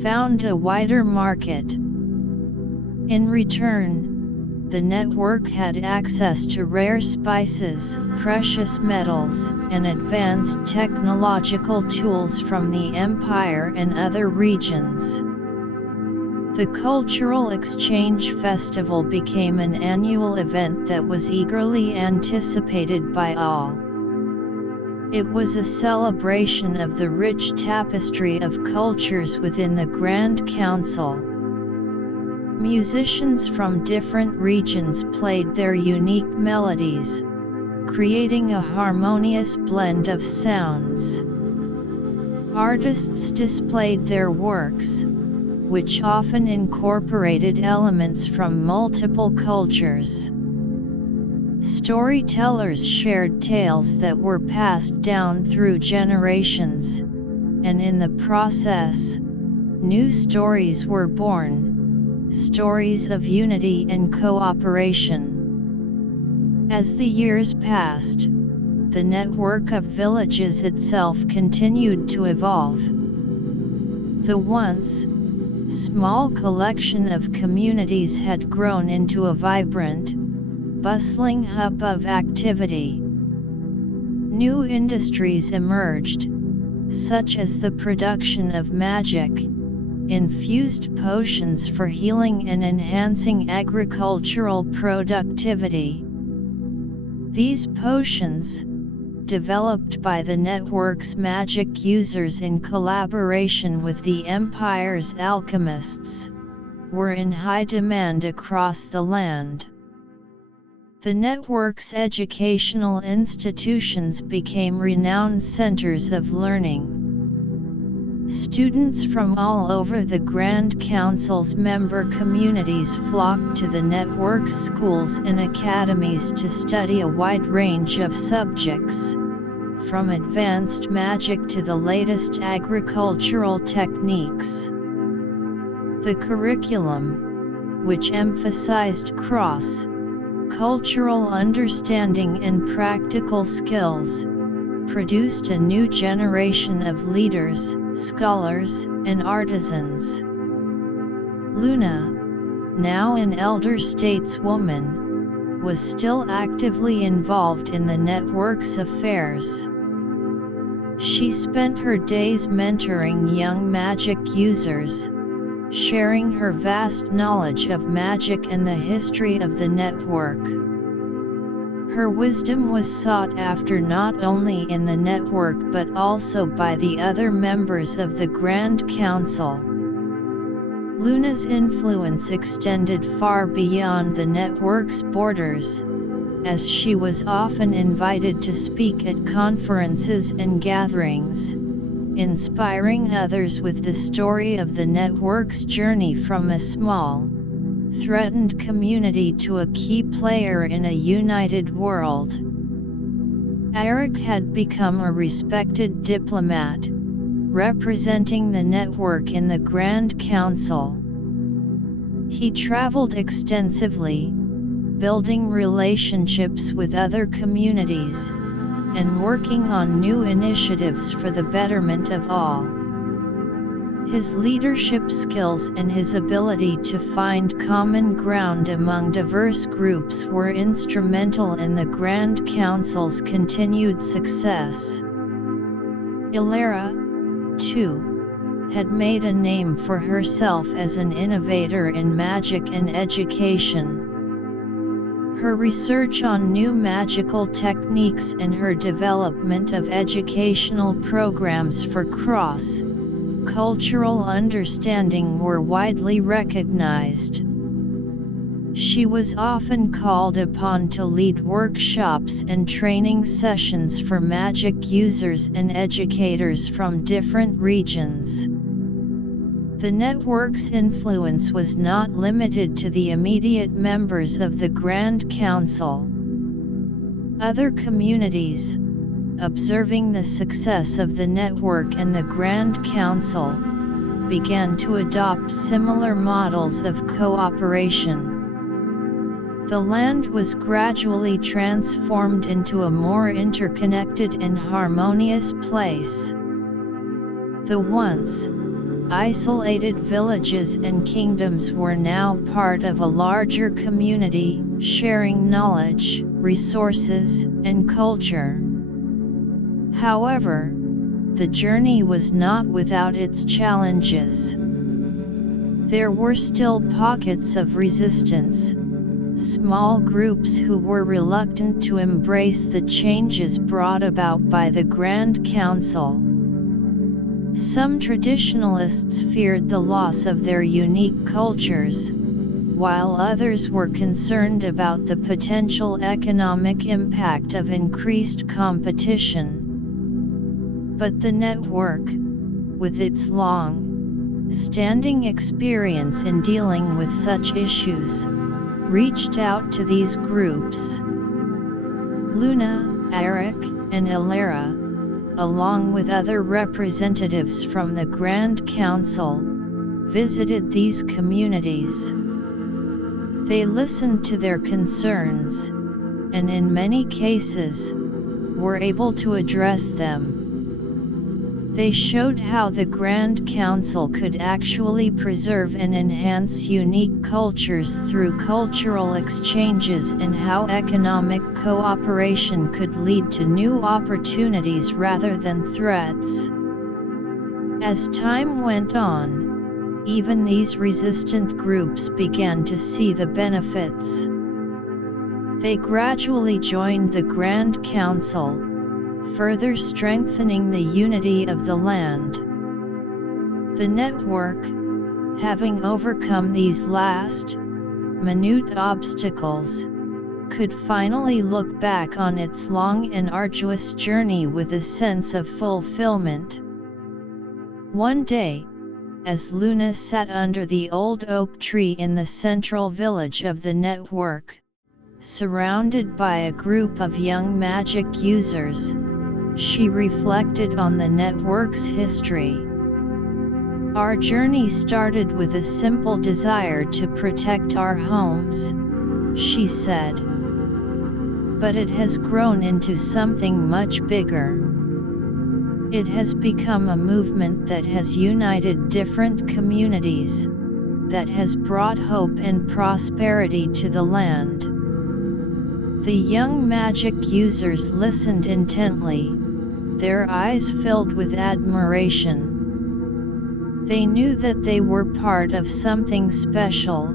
found a wider market. In return, the network had access to rare spices, precious metals, and advanced technological tools from the Empire and other regions. The Cultural Exchange Festival became an annual event that was eagerly anticipated by all. It was a celebration of the rich tapestry of cultures within the Grand Council. Musicians from different regions played their unique melodies, creating a harmonious blend of sounds. Artists displayed their works, which often incorporated elements from multiple cultures. Storytellers shared tales that were passed down through generations, and in the process, new stories were born, stories of unity and cooperation. As the years passed, the network of villages itself continued to evolve. The once small collection of communities had grown into a vibrant, bustling hub of activity. New industries emerged, such as the production of magic-infused potions for healing and enhancing agricultural productivity. These potions, developed by the network's magic users in collaboration with the Empire's alchemists, were in high demand across the land. The network's educational institutions became renowned centers of learning. Students from all over the Grand Council's member communities flocked to the network's schools and academies to study a wide range of subjects, from advanced magic to the latest agricultural techniques. The curriculum, which emphasized cross-cultural understanding and practical skills, produced a new generation of leaders, scholars, and artisans. Luna, now an elder stateswoman, was still actively involved in the network's affairs. She spent her days mentoring young magic users, sharing her vast knowledge of magic and the history of the network. Her wisdom was sought after not only in the network but also by the other members of the Grand Council. Luna's influence extended far beyond the network's borders, as she was often invited to speak at conferences and gatherings, inspiring others with the story of the network's journey from a small, threatened community to a key player in a united world. Eric had become a respected diplomat, representing the network in the Grand Council. He traveled extensively, building relationships with other communities, and working on new initiatives for the betterment of all. His leadership skills and his ability to find common ground among diverse groups were instrumental in the Grand Council's continued success. Ilera, too, had made a name for herself as an innovator in magic and education. Her research on new magical techniques and her development of educational programs for cross-cultural understanding were widely recognized. She was often called upon to lead workshops and training sessions for magic users and educators from different regions. The network's influence was not limited to the immediate members of the Grand Council. Other communities, observing the success of the network and the Grand Council, began to adopt similar models of cooperation. The land was gradually transformed into a more interconnected and harmonious place. The once isolated villages and kingdoms were now part of a larger community, sharing knowledge, resources, and culture. However, the journey was not without its challenges. There were still pockets of resistance, small groups who were reluctant to embrace the changes brought about by the Grand Council. Some traditionalists feared the loss of their unique cultures, while others were concerned about the potential economic impact of increased competition. But the network, with its long-standing experience in dealing with such issues, reached out to these groups. Luna, Eric, and Ilera, along with other representatives from the Grand Council, visited these communities. They listened to their concerns, and in many cases, were able to address them. They showed how the Grand Council could actually preserve and enhance unique cultures through cultural exchanges and how economic cooperation could lead to new opportunities rather than threats. As time went on, even these resistant groups began to see the benefits. They gradually joined the Grand Council, further strengthening the unity of the land. The network, having overcome these last, minute obstacles, could finally look back on its long and arduous journey with a sense of fulfillment. One day, as Luna sat under the old oak tree in the central village of the network, surrounded by a group of young magic users, she reflected on the network's history. Our journey started with a simple desire to protect our homes, she said. But it has grown into something much bigger. It has become a movement that has united different communities, that has brought hope and prosperity to the land. The young magic users listened intently, their eyes filled with admiration. They knew that they were part of something special,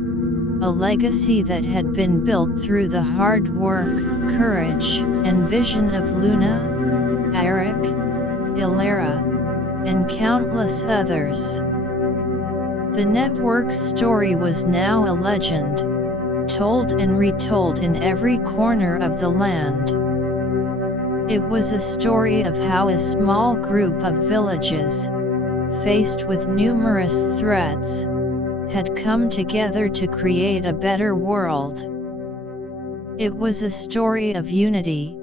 a legacy that had been built through the hard work, courage, and vision of Luna, Eric, Ilera, and countless others. The network's story was now a legend, told and retold in every corner of the land. It was a story of how a small group of villages, faced with numerous threats, had come together to create a better world. It was a story of unity,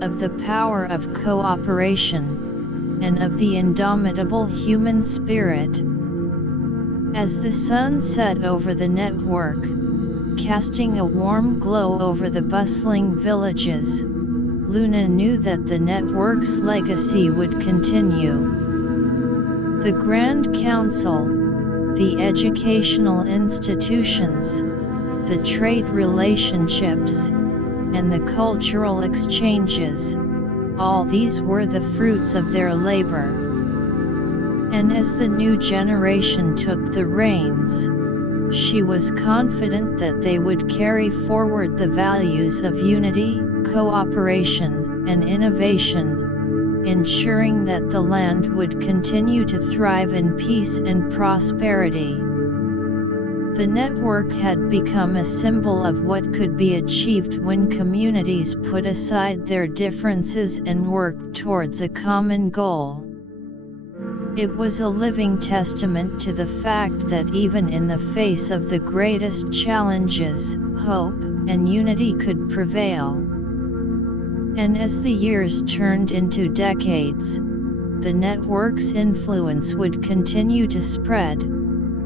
of the power of cooperation, and of the indomitable human spirit. As the sun set over the network, casting a warm glow over the bustling villages, Luna knew that the network's legacy would continue. The Grand Council, the educational institutions, the trade relationships, and the cultural exchanges, all these were the fruits of their labor. And as the new generation took the reins, she was confident that they would carry forward the values of unity, cooperation, and innovation, ensuring that the land would continue to thrive in peace and prosperity. The network had become a symbol of what could be achieved when communities put aside their differences and worked towards a common goal. It was a living testament to the fact that even in the face of the greatest challenges, hope and unity could prevail. And as the years turned into decades, the network's influence would continue to spread,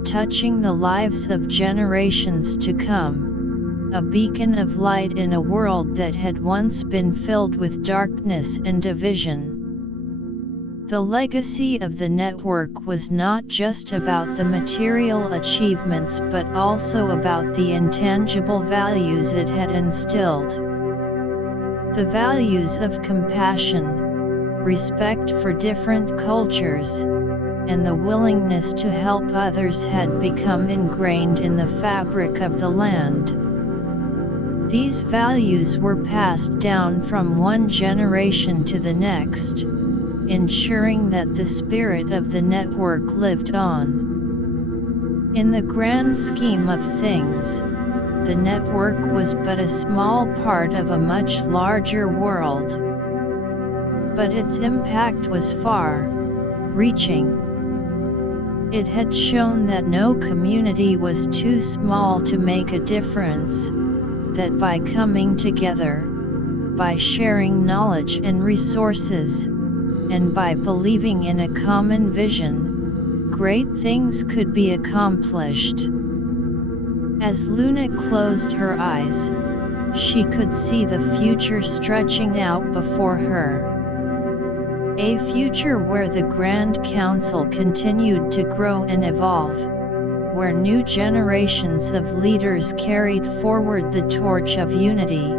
touching the lives of generations to come, a beacon of light in a world that had once been filled with darkness and division. The legacy of the network was not just about the material achievements but also about the intangible values it had instilled. The values of compassion, respect for different cultures, and the willingness to help others had become ingrained in the fabric of the land. These values were passed down from one generation to the next, ensuring that the spirit of the network lived on. In the grand scheme of things, the network was but a small part of a much larger world. But its impact was far-reaching. It had shown that no community was too small to make a difference, that by coming together, by sharing knowledge and resources, and by believing in a common vision, great things could be accomplished. As Luna closed her eyes, she could see the future stretching out before her. A future where the Grand Council continued to grow and evolve, where new generations of leaders carried forward the torch of unity,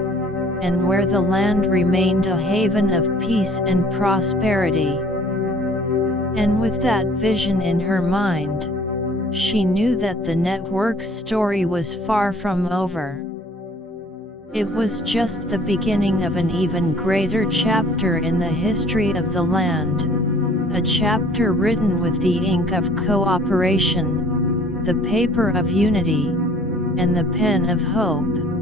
and where the land remained a haven of peace and prosperity. And with that vision in her mind, she knew that the network's story was far from over. It was just the beginning of an even greater chapter in the history of the land, a chapter written with the ink of cooperation, the paper of unity, and the pen of hope.